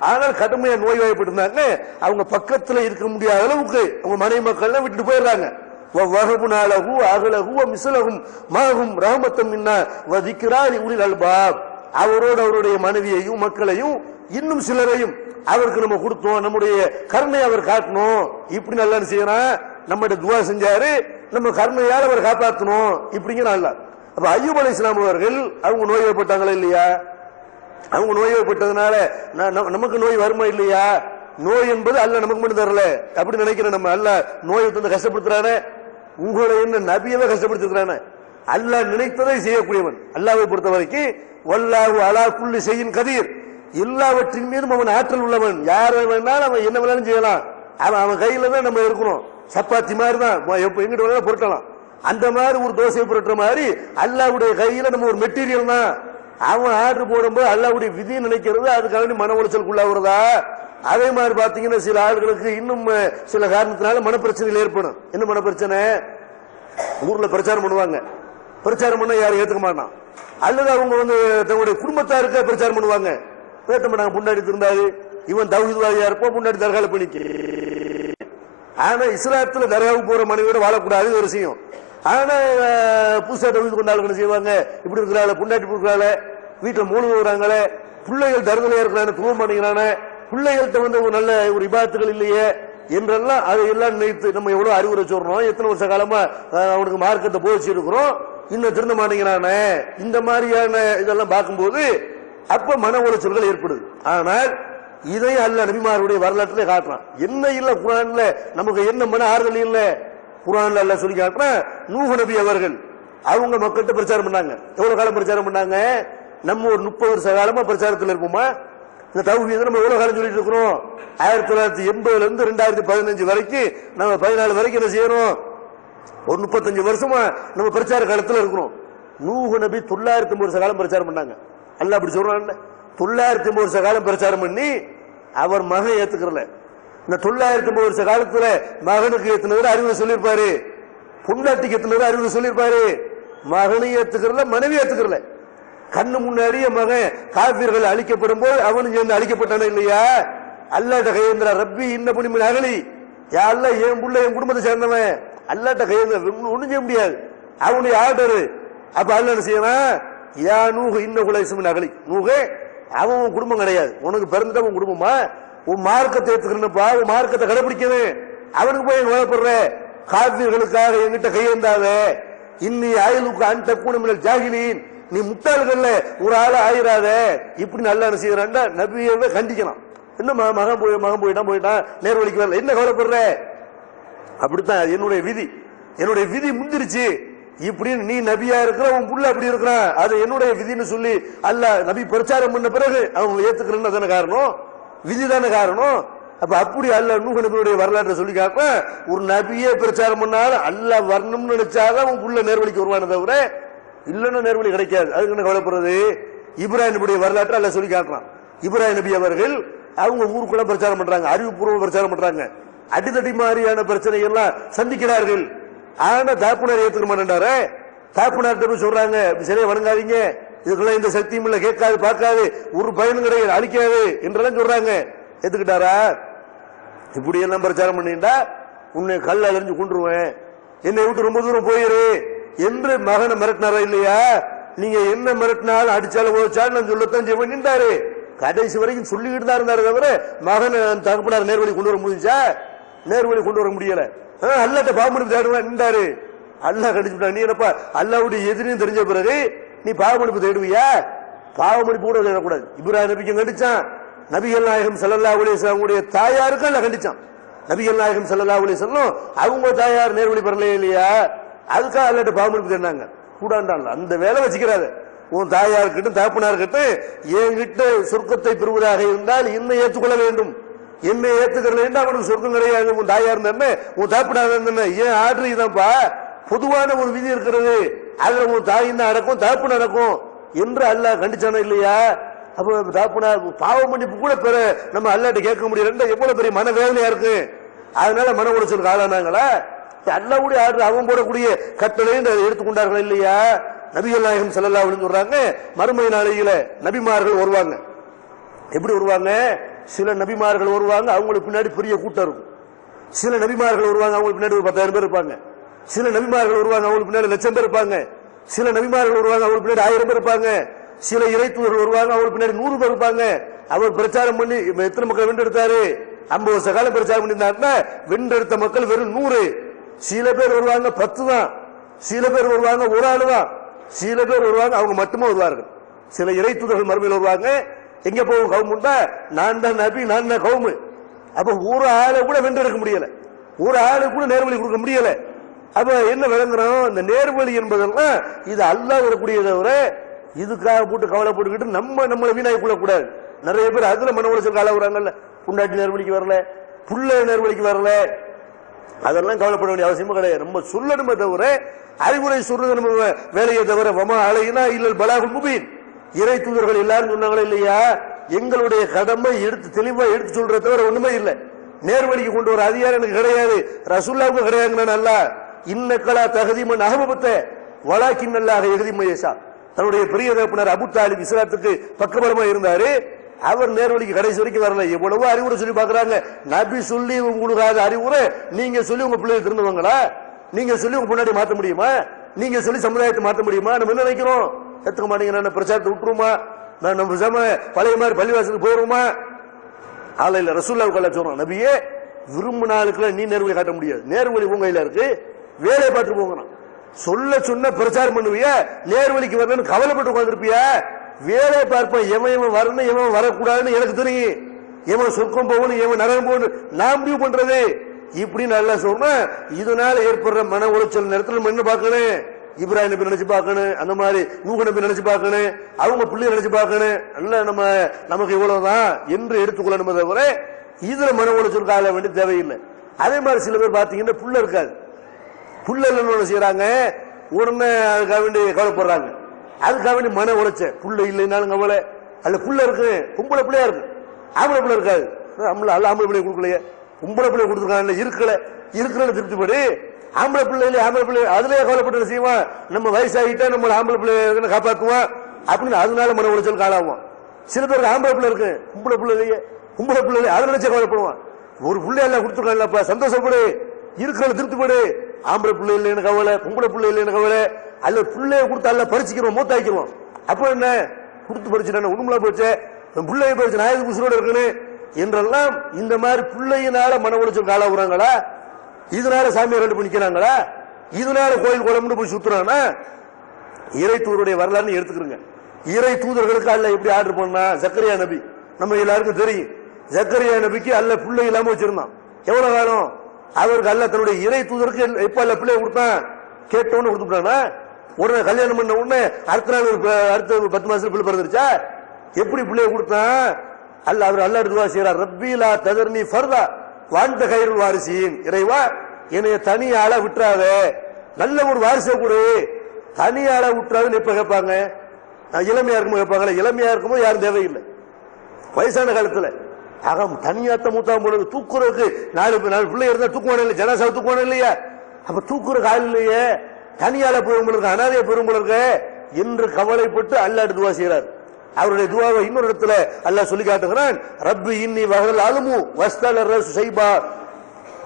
ஆனால் கடுமையா நோய் வாய்ப்பட்டிருந்தாங்க, அவங்க பக்கத்துல இருக்க முடியாத அளவுக்கு அவங்க மனைவி மக்கள் விட்டுட்டு போயிடுறாங்க. வஹபுனாலஹு அஹ்லஹு வ மிஸ்லஹும் மாஹும் ரஹ்மத்தம் மின்னா வ திக்ரா லிஉலில் அல்பாப். அவரோடு அவருடைய மனைவியையும் மக்களையும் இன்னும் சிலரையும் அவருக்கு நம்ம கொடுத்தோம், நம்முடைய கருணை அவர் காட்டணும், இப்படி நல்லா செய்யறான், நம்மகிட்ட துஆ செஞ்சாரு, நம்ம கருணையால் அவர் காப்பாற்றணும் இப்படிங்கிற அல்ல. அப்ப ஐயூப் அலைஹிஸ்ஸலாம் அவர்கள் அவங்க நோய்வாய்ப்பட்டாங்களா இல்லையா? அவங்க நோய்வாய்ப்பட்டதுனால நமக்கு நோய் வருமா இல்லையா? நோய் என்பது அல்லாஹ் நமக்கு மட்டும் தரல அப்படி நினைக்கிறேன். நம்ம அல்லாஹ் நோயை தந்து கஷ்டப்படுத்துறானே, உங்களை என்ன நபியவே கஷ்டப்படுத்திருக்கிறானே. அல்லாஹ் நினைத்ததை செய்யக்கூடியவன். அல்லாஹ்வை பொறுத்த வரைக்கும் வல்லாஹு அலா குல்லி ஷைஇன் கதீர், எல்லாவற்றின் மீதும் அவன் ஆற்றல் உள்ளவன். யார் வேணாலும் அவன் என்ன வேணாலும் செய்யலாம், அவன் கையில தான் நம்ம இருக்கணும். சப்பாத்தி மாதிரி தான் எங்கிட்ட வேணாலும் புரட்டலாம். அந்த மாதிரி ஒரு தோசையை புரட்டுற மாதிரி அல்லாஹ்வுடைய கையில நம்ம ஒரு மெட்டீரியல் தான். அவன் ஆர்டர் போடும்போது அல்லாஹ்வுடைய விதியை நினைக்கிறது, அதுக்காக மன உளைச்சலுக்குள்ளாகிறதா. அதே மாதிரி பாத்தீங்கன்னா சில ஆளுகளுக்கு இன்னும் சில காரணத்தினால மனப்பிரச்சனைகள் ஏற்படும். என்ன மனப்பிரச்சனை? ஊர்ல பிரச்சாரம் பண்ணுவாங்க, பிரச்சாரம் பண்ண யாரும் ஏத்துக்க மாட்டான், அல்லது அவங்க தன்னுடைய குடும்பத்தாருக்க பிரச்சாரம் பண்ணுவாங்க, ஏற்ற மாட்டாங்க. புண்டாடி இருந்தாரு, இவன் தௌஹீத்வாதியா இருப்போம், புண்டாடி தர்கால பண்ணிக்க. ஆனா இஸ்லாத்துல தர்காவுக்கு போற மனைவியோட வாழக்கூடாது ஒரு விஷயம். ஆனா புதுசா தௌஹீத் கொண்டாளுக்கு செய்வாங்க, இப்படி இருக்கிறாள் புண்டாட்டி இருக்கிறாள், வீட்டுல மூணு வராங்களே, பிள்ளைகள் தருதலையா இருக்கிறான, தூவ மாட்டேங்கிறான, பிள்ளைகள்கிட்ட ஒரு நல்ல ஒரு இபாத்துகள் இல்லையே என்றெல்லாம் அதையெல்லாம் நினைத்து நம்ம எவ்வளவு அறிவுரை சொல்றோம், எத்தனை வருஷ காலமா அவனுக்கு மார்க்கத்தை போதிச்சு இருக்கிறோம், இன்னும் திருந்த மாட்டேங்கிறானே. இந்த மாதிரியான இதெல்லாம் பார்க்கும்போது அப்ப மன உளைச்சல்கள் ஏற்படுது. ஆனால் இதை அல்ல நபிமாருடைய வரலாற்றிலே காட்டுறான். என்ன இல்ல குர்ஆன்ல நமக்கு என்ன மன ஆறுதல் இல்ல, குர்ஆன்ல அல்ல சொல்லி காட்டுறான். நூஹ் நபி அவர்கள் அவங்க மக்கள்கிட்ட பிரச்சாரம் பண்ணாங்க. எவ்வளவு காலம் பிரச்சாரம் பண்ணாங்க? நம்ம ஒரு 30 வருஷ காலமா பிரச்சாரத்தில் இருப்போமா? இந்த தௌஹீதை நம்ம எவ்வளவு காலம் சொல்லிட்டு இருக்கிறோம்? 1980 இருந்து 2015 வரைக்கும் நம்ம 14 வரைக்கும் என்ன செய்யறோம்? ஒரு 35 வருஷமா நம்ம பிரச்சார காலத்தில் இருக்கிறோம். நூஹ் நபி 950 வருஷ காலம் பிரச்சாரம் பண்ணாங்க. அல்லாஹ் அப்படி சொல்றான், 950 வருஷ காலம் பிரச்சாரம் பண்ணி அவர் மகன் ஏத்துக்கிறல. இந்த 950 வருஷ காலத்துல மகனுக்கு ஏத்துனவர் அறிவுரை சொல்லியிருப்பாரு, பொண்டாட்டிக்கு ஏத்துனவர் அறிவுரை சொல்லியிருப்பாரு, மகனை ஏத்துக்கிறல மனைவி ஏத்துக்கிறல. கண்ணு முன்னாடியே மகன் காபிர்கள் அழிக்கப்படும் போது அவனும் சேர்ந்து அழிக்கப்பட்டானே இல்லையா? அல்லாஹ்ட்ட கையேந்திரா, ரப்பி இன்ன புனி மின் அகலி, யா அல்லாஹ் என் புள்ள என் குடும்பத்தை சேர்ந்தவன், அல்லாஹ்ட்ட கையேந்திர ஒண்ணும் செய்ய முடியாது, அவனுடைய ஆர்டரு. அப்ப அல்லாஹ் என்ன செய்யறான்? யா நூஹ் இன்ன குலைஸு மின் அகலி, நூஹே அவன் குடும்பம் கிடையாது, உனக்கு பிறந்துட்ட உன் குடும்பமா, உன் மார்க்கத்தை ஏத்துக்கிறப்பா, உன் மார்க்கத்தை கடைபிடிக்கணும், அவனுக்கு போய் கவலைப்படுற, காபிர்களுக்காக என்கிட்ட கையேந்தாத, இன்னி ஆயுளுக்கு அந்த கூணமில் ஜாகிலீன், நீ முட்டாள்கள்ல ஒரு ஆள ஆயிராத, இப்படி நல்லா செய்யறான்டா நபியவே கண்டிக்கலாம். என்ன மகன் போயிட்டான் நேர்வழிக்கு வரல, என்ன கவலைப்படுற? அப்படித்தான் என்னுடைய விதி, என்னுடைய விதி முந்திருச்சு, இப்படின்னு நீ நபியா இருக்கிற, உன் புள்ள அப்படி இருக்கிறான், அது என்னுடைய விதின்னு சொல்லி அல்லாஹ் நபி பிரச்சாரம் பண்ண பிறகு அவங்க ஏத்துக்கிறேன்னு தானே காரணம், விதி தானே காரணம். அப்ப அப்படி அல்லாஹ் நூஹ் நபியுடைய வரலாற்றை சொல்லி காப்ப, ஒரு நபியே பிரச்சாரம் பண்ணாலும் அல்லாஹ் வரணும்னு நினைச்சாதான் உன் புள்ள நேர்வழிக்கு வருவானே தவிர இல்லைன்னா நேர்வழி கிடைக்காது. அதுக்கு என்ன கவலைப்படுறது? இப்ராஹிம் நபியுடைய வரலாற்றை அல்லாஹ் சொல்லி காட்டுறான். இப்ராஹிம் நபி அவர்கள் அவங்க ஊருக்குள்ள பிரச்சாரம் பண்றாங்க, அறிவுபூர்வ பிரச்சாரம் பண்றாங்க, அடித்தடி மாதிரியான பிரச்சனை எல்லாம் சந்திக்கிறார்கள். ஆனா தாப்புனார் ஏத்துக்க மாட்டேன்டாரு. தாப்புனார்ட்ட போய் சொல்றாங்க, சரியா வணங்காதீங்க, இதுக்கெல்லாம் இந்த சக்தியும் இல்ல, கேட்காது பார்க்காது, ஒரு பயனும் கிடையாது, அழிக்காது என்றெல்லாம் சொல்றாங்க. ஏத்துக்கிட்டாரா? இப்படி எல்லாம் பிரச்சாரம் பண்ணிட்டா உன்னை கல் அழிஞ்சு கொண்டுருவேன், என்னை விட்டு ரொம்ப தூரம் போயிரு என்று மகனை மிரட்டினாரா இல்லையா? நீங்க என்ன மிரட்டினாலும் அடிச்சாலும் ஓச்சாலும் நான் சொல்லத்தான் செய்வேன் நின்றாரு. கடைசி வரைக்கும் சொல்லிக்கிட்டு தான் இருந்தாரு தவிர மகனை தகப்பனார் நேர்வழி கொண்டு வர முடிஞ்சா? நேர்வழி கொண்டு வர முடியல. அல்லாட்ட பாம்பு தேடுவா நின்றாரு. அல்லாஹ் கடிச்சுட்டான். நீ என்னப்பா அல்லாவுடைய எதிரின்னு தெரிஞ்ச பிறகு நீ நீ பாவ மன்னிப்பு தேடுவியா? பாவ மன்னிப்பு கூட தேடக்கூடாது. இப்ராஹிம் நபிக்கு கண்டிச்சான். நபிகள் நாயகம் ஸல்லல்லாஹு அலைஹி வஸல்லம் தாயாருக்கு அல்ல கண்டிச்சான். நபிகள் நாயகம் ஸல்லல்லாஹு அலைஹி வஸல்லம் அவங்க தாயார் நேர்வழி பெறலையே இல்லையா, அதுக்காக அல்லாஹ்ட்ட பாவ மன்னிப்பு தேடினாங்க. கூடாண்டான் அந்த வேலை வச்சுக்கிறாத. உன் தாயாருக்கிட்டும் தகப்பனார்கிட்டும் என்கிட்ட சொர்க்கத்தை பெறுவதாக இருந்தால் என்னை ஏற்றுக்கொள்ள வேண்டும். என்னை ஏத்துக்கிறது அவனுக்கு சொர்க்கம் கிடையாது. உன் தாயா இருந்தா உன் தகப்பனார் இருந்தா ஏன் ஆர்டர் இதான்ப்பா, பொதுவான ஒரு விதி இருக்கிறது, அதுல உன் தாயின் தான் அடக்கும் தகப்பு நடக்கும் என்று அல்லாஹ் கண்டிச்சானோ இல்லையா? அப்ப தகப்பனா பாவ மன்னிப்பு கூட பெற நம்ம அல்லாஹ்ட்ட கேட்க முடியல. எவ்வளவு பெரிய மன வேதனையா இருக்கு. அதனால மன உளைச்சலுக்கு ஆளானாங்களா? அல்லாஹ்வுடைய ஆர்டர் அவங்க போடக்கூடிய கட்டளை எடுத்துக்கொண்டார்கள் இல்லையா? நபிகள் நாயகம் ஸல்லல்லாஹு அலைஹி வஸல்லம் சொல்றாங்க, மறுமை நாளையில நபிமார்கள் வருவாங்க. எப்படி வருவாங்க? சில நபிமார்கள் வருவாங்க, அவங்களுக்கு பின்னாடி பெரிய கூட்டம் இருக்கும். சில நபிமார்கள் வருவாங்க, அவங்களுக்கு பின்னாடி ஒரு 10,000 பேர் இருப்பாங்க. சில நபிமார்கள் வருவாங்க, அவங்களுக்கு பின்னாடி 1,00,000 பேர் இருப்பாங்க. சில நபிமார்கள் வருவாங்க, அவங்களுக்கு பின்னாடி 1000 பேர் இருப்பாங்க. சில இறை தூதர்கள் வருவாங்க, அவங்களுக்கு பின்னாடி 100 பேர் இருப்பாங்க. அவர் பிரச்சாரம் பண்ணி எத்தனை மக்கள் வென்றெடுத்தாரு? 50 வருஷ காலம் பிரச்சாரம் பண்ணியிருந்தாருன்னா வென்றெடுத்த மக்கள் வெறும் 100. சில பேர் வருவாங்க 10 தான், சில பேர் வருவாங்க ஒரு ஆளு தான், சில பேர் வருவாங்க அவங்க மட்டுமே வருவார்கள். சில இறை தூதர்கள் மறுமையில் வருவாங்க. எங்க போகும் கவுமுண்டா, நான் தான் நபி நான் தான் கவுமு. அப்ப ஒரு ஆளை கூட வென்றெடுக்க முடியல, ஒரு ஆளு கூட நேர்வழி கொடுக்க முடியல. அப்ப என்ன விளங்குறோம்? இந்த நேர்வழி என்பதெல்லாம் இது அல்லாஹ் வரக்கூடிய தவிர இதுக்காக போட்டு கவலைப்பட்டுக்கிட்டு நம்மளை வீணாகி கொள்ளக்கூடாது. நிறைய பேர் அதுல மன உளைச்சல் ஆளாகுறாங்கல்ல. புண்டாட்டி நேர்வழிக்கு வரல, புள்ள நேர்வழிக்கு வரல, அதெல்லாம் கவலைப்பட வேண்டிய அவசியமும் கிடையாது. நம்ம சொல்லணுமே தவிர அறிவுரை சொல்றது நம்ம வேலையை தவிர வமா அலைனா இல்லல் பலாகுல் முபீன். இறை தூதர்கள் எல்லாரும் சொன்னாங்களே இல்லையா, எங்களுடைய கடமை எடுத்து தெளிவா எடுத்து சொல்றத தவிர ஒண்ணுமே இல்லை. நேர்வழிக்கு கொண்டு வர அதிகாரம் எனக்கு கிடையாது, ரசூலுல்லாஹ்வுக்கு கிடையாதுன்னு அல்லாஹ் இன்னக்கலா தஹதீமன் அஹபபத வலாக்கின் அல்லாஹ் யஹ்தி மயஷா. தன்னுடைய பெரிய தகப்பனார் அபூ தாலிப் இஸ்லாத்துக்கு பக்கபலமா இருந்தாரு. அவர் நேர்வழிக்கு கடைசி வரைக்கும் வரல. எவ்வளவோ அறிவுரை சொல்லி பாக்குறாங்க. நபி சொல்லி உங்களுக்கு அறிவுரை நீங்க சொல்லி உங்க பிள்ளைகளை திருந்துவாங்களா? நீங்க சொல்லி உங்க முன்னாடி மாத்த முடியுமா? நீங்க சொல்லி சமுதாயத்தை மாத்த முடியுமா? நம்ம என்ன நினைக்கிறோம்? ஏத்துக்க மாட்டேங்கிறான பிரச்சாரத்தை விட்டுருமா? நம்ம பழைய மாதிரி பள்ளிவாசலுக்கு போயிருமா? ஆலையில ரசூலுல்லாஹ் சொல்றோம், நபியே விரும்பின ஆளுக்குள்ள நீ நேர்வழி காட்ட முடியாது, நேர்வழி உங்க கையில இருக்கு, வேலையை பார்த்துட்டு போங்கணும். சொல்ல சொன்ன பிரச்சாரம் பண்ணுவியா, நேர்வழிக்கு வரணும்னு கவலைப்பட்டு உட்காந்துருப்பியா? வேலை பார்ப்பேன், எவன் வரணும் எவன் வரக்கூடாதுன்னு எனக்கு தெரியும், எவன் சொர்க்கம் போகணும் எவன் நரகம் போகணும் நான் முடிவு பண்றது இப்படி நல்லா சொன்னா. இதனால ஏற்படுற மன உளைச்சல் நேரத்தில் நம்ம என்ன பார்க்கணும்? இப்ராஹிம் நபி நினைச்சு பார்க்கணும், அந்த மாதிரி நூஹ் நபி நினைச்சு பார்க்கணும், அவங்க பிள்ளைய நினைச்சு பார்க்கணும். நல்ல நமக்கு இவ்வளவுதான் என்று எடுத்துக்கொள்ளணும் தவிர இதுல மன உளைச்சல் கால வேண்டிய தேவையில்லை. அதே மாதிரி சில பேர் பாத்தீங்கன்னா புள்ள இருக்காது, புள்ள இல்லைன்னு செய்யறாங்க, உடனே அதுக்காக வேண்டி கவலைப்படுறாங்க. அதுக்காக வேண்டி மன உளைச்ச புள்ள இல்லைன்னாலும் கவலை. அல்ல புள்ள இருக்கு, பொம்பளை பிள்ளையா இருக்கு, ஆம்பளை பிள்ளை இருக்காது. ஆம்பளை பிள்ளை கொடுக்கலையே, பொம்பளை பிள்ளை கொடுத்துருக்காங்க, இருக்கல இருக்கிறத திருப்திப்படி. ஆம்பளை பிள்ளை ஆம்பளை பிள்ளை அதுலயே கவலைப்பட்டு செய்வான். நம்ம வயசாகிட்டா நம்ம ஆம்பளை பிள்ளை காப்பாற்றுவான் அப்படின்னு அதனால மன உளைச்சல் காலாகும். சில பேருக்கு ஆம்பளை பிள்ளை இருக்கு, பொம்பளை பிள்ளை இல்லையே, பொம்பளை பிள்ளை அதை நினைச்சே கவலைப்படுவான். ஒரு பிள்ளை எல்லாம் கொடுத்துருக்காங்கப்பா, சந்தோஷப்படு, இருக்கிறத திருப்திப்படு. ஆம்பளை பிள்ளை இல்லைன்னு கவலை, பொம்பளை பிள்ளை இல்லைன்னு கவலை. அல்ல பிள்ளைய கொடுத்து அல்ல பறிச்சுக்கிறோம், மூத்தாக்கிடுவோம். அப்ப என்ன கொடுத்து பறிச்சுட்டா உண்மையா போச்சு, பிள்ளைய பறிச்சு நான் எதுக்கு உசுரோட இருக்கணும் என்றெல்லாம் இந்த மாதிரி பிள்ளையினால மன உளைச்சல் காலாகுறாங்களா? இதனால சாமியார் ரெண்டு பண்ணிக்கிறாங்களா? இதனால கோயில் குளம்னு போய் சுத்துறானா? இறை தூதருடைய வரலாறு எடுத்துக்கிறங்க. இறை தூதர்களுக்கு அல்ல எப்படி ஆர்டர் பண்ணா? ஜக்கரியா நபி நம்ம எல்லாருக்கும் தெரியும். ஜக்கரியா நபிக்கு அல்ல பிள்ளை இல்லாம வச்சிருந்தான். எவ்வளவு காலம்? அவருக்கு அல்ல தன்னுடைய இறை தூதருக்கு எப்ப அல்ல பிள்ளை கொடுத்தான்? கேட்டோன்னு கொடுத்துட்டானா? உடனே கல்யாணம் பண்ண உடனே அடுத்த நாள் அடுத்த 10 மாசத்துல பிள்ளை பிறந்துருச்சா? எப்படி பிள்ளைய கொடுத்தான்? அல்ல அவர் அல்ல துவா செய்யறார், ரப்பீலா ததர்னி ஃபர்தா வாண்ட கைருள் வாரிசின். இறைவா என்னைய தனியாள விட்டுறாத, நல்ல ஒரு வாரிசை கொடு, தனியாள விட்டுறாதுன்னு எப்ப கேட்பாங்க? இளமையா இருக்கும்போது கேட்பாங்களே, இளமையா இருக்கும்போது யாரும் தேவையில்லை, வயசான காலத்துல. ஆக தனியாத்த மூத்தாம் போனது தூக்குறதுக்கு 4 பிள்ளை இருந்தா தூக்குவானே இல்லை, ஜனாசாவை தூக்குவானே இல்லையா? அப்ப தூக்குற கால் இல்லையே, தனியால பெரும்போல இருக்க, அனாதைய பெரும்போல இருக்க என்று கவலைப்பட்டு அல்லாஹ் துவா செய்யறார். அவருடைய துவாவை இன்னொரு இடத்துல அல்லாஹ் சொல்லி காட்டுகிறான், ரப்பி இன்னி வஹல் அலுமு வஸ்தல ரஸ் ஷைபா.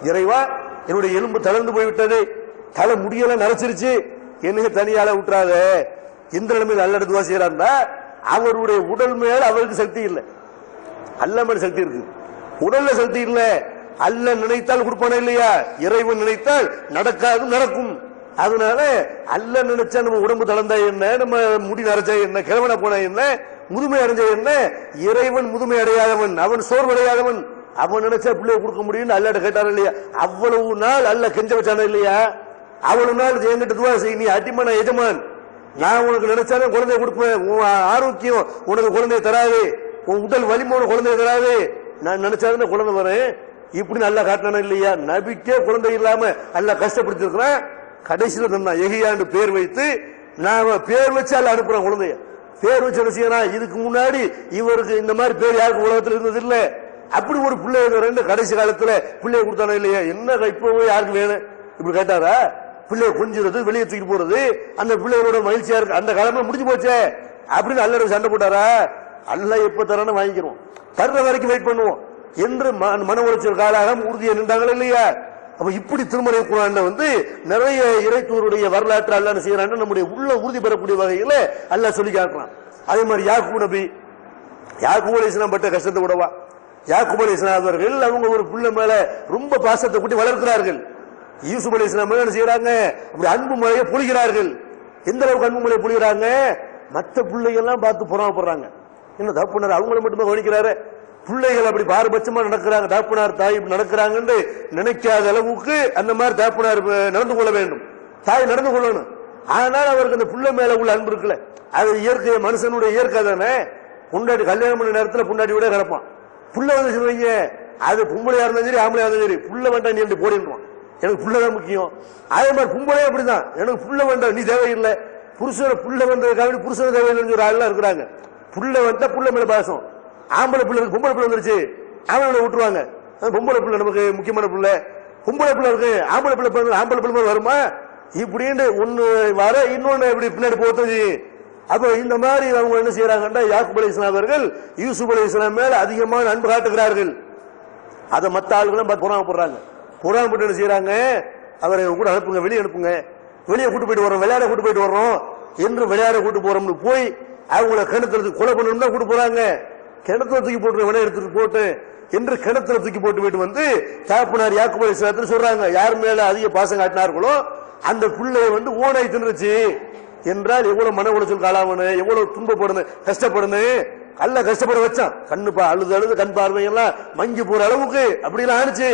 இறைவா என்னுடைய எலும்பு தளர்ந்து போய்விட்டது, தலை முடியல நரைச்சிருச்சு, என்னைய தனியால விட்டுறாத. இந்த நிலைமையில் அல்லாஹ் துவா செய்யறாருன்னா அவருடைய உடல் மேல அவருக்கு சக்தி இல்லை, அல்லாஹ் மேல சக்தி இருக்கு, உடல்ல சக்தி இல்லை. அல்லாஹ் நினைத்தால் கொடுப்பானே இல்லையா? இறைவன் நினைத்தால் நடக்காது நடக்கும். அதனால அல்ல நினைச்சா நம்ம உடம்பு தளர்ந்தா என்ன, நம்ம முடி நரைச்சா என்ன, கிழவன போனா என்ன, முதுமை அடைஞ்சா என்ன, இறைவன் முதுமை அடையாதவன், அவன் சோர்வடையாதவன், அவன் நினைச்சா பிள்ளைய கொடுக்க முடியும்னு அல்லாட்ட கேட்டாரு இல்லையா? அவ்வளவு நாள் அல்ல கெஞ்ச வச்சான இல்லையா? அவ்வளவு நாள் என்கிட்ட துவா செய், நீ அடிமான எஜமான், நான் உனக்கு நினைச்சாலும் குழந்தைய கொடுப்பேன், உன் ஆரோக்கியம் உனக்கு குழந்தைய தராது, உன் உடல் வலிமை உனக்கு குழந்தைய தராது, நான் நினைச்சாலும் குழந்தை வரேன், இப்படி நல்லா காட்டினான இல்லையா? நபிக்கே குழந்தை இல்லாம அல்ல கஷ்டப்படுத்தி இருக்கிறான். கடைசியில் தந்தான் எகியாண்டு பேர் வைத்து, நான் பேர் வச்சு அல்ல அனுப்புறேன் குழந்தைய. பேர் வச்சு என்ன செய்யறான்? இதுக்கு முன்னாடி இவருக்கு இந்த மாதிரி பேர் யாருக்கு உலகத்தில் இருந்தது இல்ல. அப்படி ஒரு பிள்ளை ரெண்டு கடைசி காலத்துல பிள்ளைய கொடுத்தானே இல்லையா? என்ன இப்போ யாருக்கு வேணும் இப்படி கேட்டாரா? பிள்ளைய கொஞ்சிறது, வெளியே தூக்கி போறது, அந்த பிள்ளைகளோட மகிழ்ச்சியா இருக்கு, அந்த காலமே முடிஞ்சு போச்சே அப்படின்னு அல்ல சண்டை போட்டாரா? அல்ல எப்ப தரான்னு வாங்கிக்கிறோம், தர்ற வரைக்கும் வெயிட் பண்ணுவோம் என்று மன உளைச்சல் காலம் உறுதியை நின்றாங்களே இல்லையா? அப்ப இப்படி திருமறை குர்ஆன்ல நிறைய இறைத்தூருடைய வரலாற்று அல்ல செய்யறாங்க, நம்முடைய உள்ள உறுதி பெறக்கூடிய வகையில அல்லாஹ் சொல்லி காட்டுறான். அதே மாதிரி யாக்கூப் நபி, யாக்கூப் அலைஹிஸ்ஸலாம் பட்ட கஷ்டத்தை விடவா? யாக்கூப் அலைஹிஸ்ஸலாம் அவர்கள் அவங்க ஒரு பிள்ளை மேல ரொம்ப பாசத்தை கூட்டி வளர்க்கிறார்கள். யூசுப் அலைஹிஸ்ஸலாம் மேல என்ன செய்யறாங்க? அப்படி அன்பு மழையை பொழிகிறார்கள். எந்த அளவுக்கு அன்பு மழையை பொழிகிறாங்க? மற்ற பிள்ளைகள்லாம் பார்த்து பொறாமப்படுறாங்க. என்ன தப்புனார் அவங்கள மட்டுமே கவனிக்கிறாரு, பிள்ளைகள் அப்படி பாரபட்சமா நடக்கிறாங்க, தாப்புனார் தாய் நடக்கிறாங்கன்னு நினைக்காத அளவுக்கு அந்த மாதிரி தாப்புனார் நடந்து கொள்ள வேண்டும், தாய் நடந்து கொள்ளணும். ஆனால் அவருக்கு அந்த புள்ள மேல உள்ள அன்பு இருக்குல்ல, அது இயற்கை, மனுஷனுடைய இயற்கை தானே. பொண்டாட்டி கல்யாணம் பண்ண நேரத்தில் பொண்டாட்டி விட கிடப்பான், புள்ள வந்து சொல்லுவீங்க, அது பொம்பளையா இருந்தாலும் சரி ஆம்பளையா இருந்தாலும் சரி, புள்ள வேண்டாம் நீ என்று போடிடுவான், எனக்கு புள்ளதான் முக்கியம். அதே மாதிரி பொம்பளையே அப்படிதான், எனக்கு புள்ள வேண்டாம் நீ தேவையில்லை, புருஷனை புள்ள வந்ததுக்காக புருஷனை தேவையில்லைன்னு ஒரு ஆள்லாம் இருக்கிறாங்க. புள்ள வந்தா புள்ள மேல பாசம், ஆம்பளை பிள்ளை பொம்பளை பிள்ளை வந்துருச்சு அவங்கள விட்டுருவாங்க, பொம்பளை பிள்ளை நமக்கு முக்கியமான பிள்ளை, பொம்பளை பிள்ளை இருக்கு ஆம்பளை பிள்ளை ஆம்பளை பிள்ளை வருமா இப்படின்னு ஒன்னு வர இன்னொன்னு இப்படி பின்னாடி போகிறது. அப்ப இந்த மாதிரி அவங்க என்ன செய்யறாங்கன்னா, யாக்கூப் அலைஹிஸ்ஸலாம் அவர்கள் யூசுப் அலைஹிஸ்ஸலாம் மேல அதிகமான அன்பு காட்டுகிறார்கள். அதை மற்ற ஆளுகளும் பொறாமப்படுறாங்க. பொறாமப்பட்டு என்ன செய்யறாங்க? அவரை கூட அனுப்புங்க, வெளியே அனுப்புங்க, வெளியே கூட்டு போயிட்டு வரோம், விளையாட கூட்டு போயிட்டு வர்றோம் என்று விளையாட கூட்டு போறோம்னு போய் அவங்களை கிணத்துல கொலை பண்ணணும் தான் கூட்டு போறாங்க. கிணத்துல தூக்கி போட்டு வினை எடுத்துட்டு போட்டு என்று கிணத்துல தூக்கி போட்டு தாப்புனார் யாக்கூப் அலைஹிஸ்ஸலாம் சொல்றாங்க, யார் மேல அதிக பாசம் காட்டினார்களோ அந்த பிள்ளைய ஓனாய் தின்னுச்சு என்றால் எவ்வளவு மன உளைச்சல் காலாமனு, எவ்வளவு துன்பப்படணும், கஷ்டப்படணும். அல்ல கஷ்டப்பட வச்சான், கண்ணு அழுது அழுது கண் பார்வை எல்லாம் மங்கி போற அளவுக்கு அப்படி எல்லாம் ஆனிச்சு.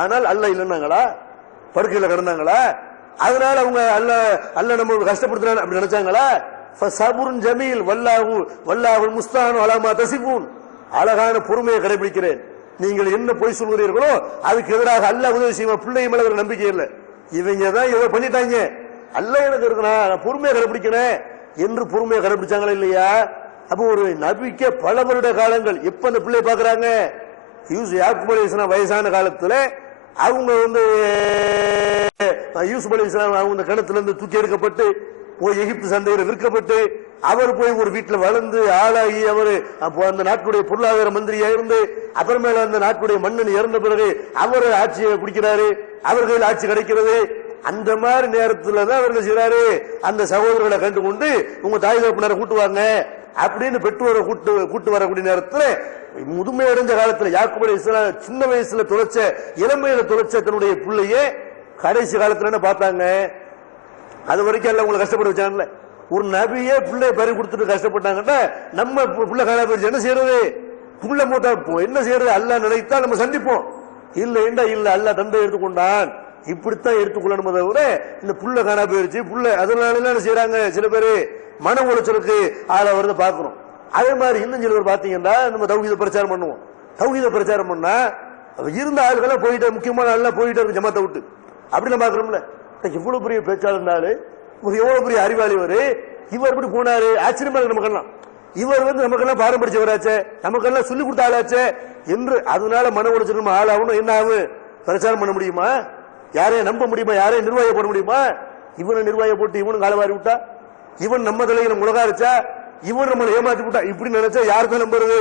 ஆனால் அல்ல இல்லைன்னாங்களா? படுக்கையில கிடந்தாங்களா? அதனால அவங்க அல்ல அல்ல நம்ம கஷ்டப்படுத்துறாங்க அப்படி நினைச்சாங்களா? சபுருன் ஜமீல் வல்லாஹு முஸ்தானு அலாமா தசிபூன், அழகான பொறுமையை கடைபிடிக்கிறேன், நீங்கள் என்ன பொய் சொல்கிறீர்களோ அதுக்கு எதிராக அல்லாஹ் உதவி செய்வான். பிள்ளைங்க மேல ஒரு நம்பிக்கை இல்லை, இவங்க தான் இவங்க பண்ணிட்டாங்க, அல்ல எனக்கு இருக்கணும், நான் பொறுமையை கடைபிடிக்கிறேன் என்று பொறுமையை கடைபிடிச்சாங்களா இல்லையா? அப்போ ஒரு நபிக்க பல வருட காலங்கள் எப்ப அந்த பிள்ளையை பாக்குறாங்க? யாக்கூப் அலைஹிஸ்ஸலாம் வயசான காலத்துல அவங்க யூசுப் அலைஹிஸ்ஸலாம் அவங்க கிணத்துல இருந்து தூக்கி எடுக்கப்பட்டு போய் எகிப்து சந்தையில் விற்கப்பட்டு அவர் போய் ஒரு வீட்டில் வளர்ந்து ஆளாகி அவர் அந்த நாட்டுடைய பொருளாதார மந்திரியா இருந்து அப்புறமேல அந்த நாட்டுடைய மன்னன் இறந்த பிறகு அவர் ஆட்சியை பிடிக்கிறாரு, அவர்கள் ஆட்சி கிடைக்கிறது. அந்த மாதிரி நேரத்தில் தான் அவர் என்ன செய்யறாரு? அந்த சகோதரர்களை கண்டு கொண்டு உங்க தாய் தகப்பனரை கூட்டுவாங்க அப்படின்னு பெற்றோரை கூட்டு வரக்கூடிய நேரத்தில் முதுமை அடைஞ்ச காலத்தில் யாக்கூப் அலைஹிஸ்ஸலாம் சின்ன வயசுல தொலைச்ச இளமையில தொலைச்ச தன்னுடைய பிள்ளையே கடைசி காலத்துல என்ன பார்த்தாங்க? அது வரைக்கும் எல்லாம் உங்களை கஷ்டப்பட வச்சாங்கல்ல. ஒரு நபியே பிள்ளைய பறி கொடுத்துட்டு கஷ்டப்பட்டாங்கன்னா நம்ம பிள்ளை காண போயிடுச்சு, என்ன செய்யறது? புள்ள மூட்டா என்ன செய்யறது? அல்லாஹ் நினைத்தா நம்ம சந்திப்போம், இல்ல இல்ல அல்லாஹ் தந்தை எடுத்துக்கொண்டான், இப்படித்தான் எடுத்துக்கொள்ளணும். தவிர இந்த புள்ள காணா போயிருச்சு புள்ள அதனால என்ன செய்யறாங்க? சில பேரு மன உளைச்சலுக்கு ஆள வருது பாக்குறோம். அதே மாதிரி இன்னும் சில பேர் பாத்தீங்கன்னா நம்ம தௌஹீத பிரச்சாரம் பண்ணுவோம். தௌஹீத பிரச்சாரம் பண்ணா இருந்த ஆளுகளை போயிட்டு முக்கியமான ஆள் போயிட்டு இருக்கு ஜமாத்தை விட்டு, அப்படி நம்ம பாக்குறோம்ல. எவ்வளவு பெரிய பேச்சாளர் இருந்தாலும் எவ்வளவு பெரிய அறிவாளி இவர் இப்படி போனாரு, ஆச்சரியமா இருக்கு நமக்கெல்லாம். இவர் நமக்கெல்லாம் பாடம் படிச்சவராச்சே, நமக்கெல்லாம் சொல்லி கொடுத்த ஆளாச்சே என்று அதனால மன உளைச்சல் நம்ம ஆளாகணும். என்ன ஆகும்? பிரச்சாரம் பண்ண முடியுமா? யாரையும் நம்ப முடியுமா? யாரையும் நிர்வாகம் போட முடியுமா? இவனை நிர்வாகம் போட்டு இவனும் காலவாரி விட்டா, இவன் நம்ம தலையில முழகாரிச்சா, இவன் நம்மளை ஏமாத்தி விட்டா, இப்படி நினைச்சா யாருக்கும் நம்புறது?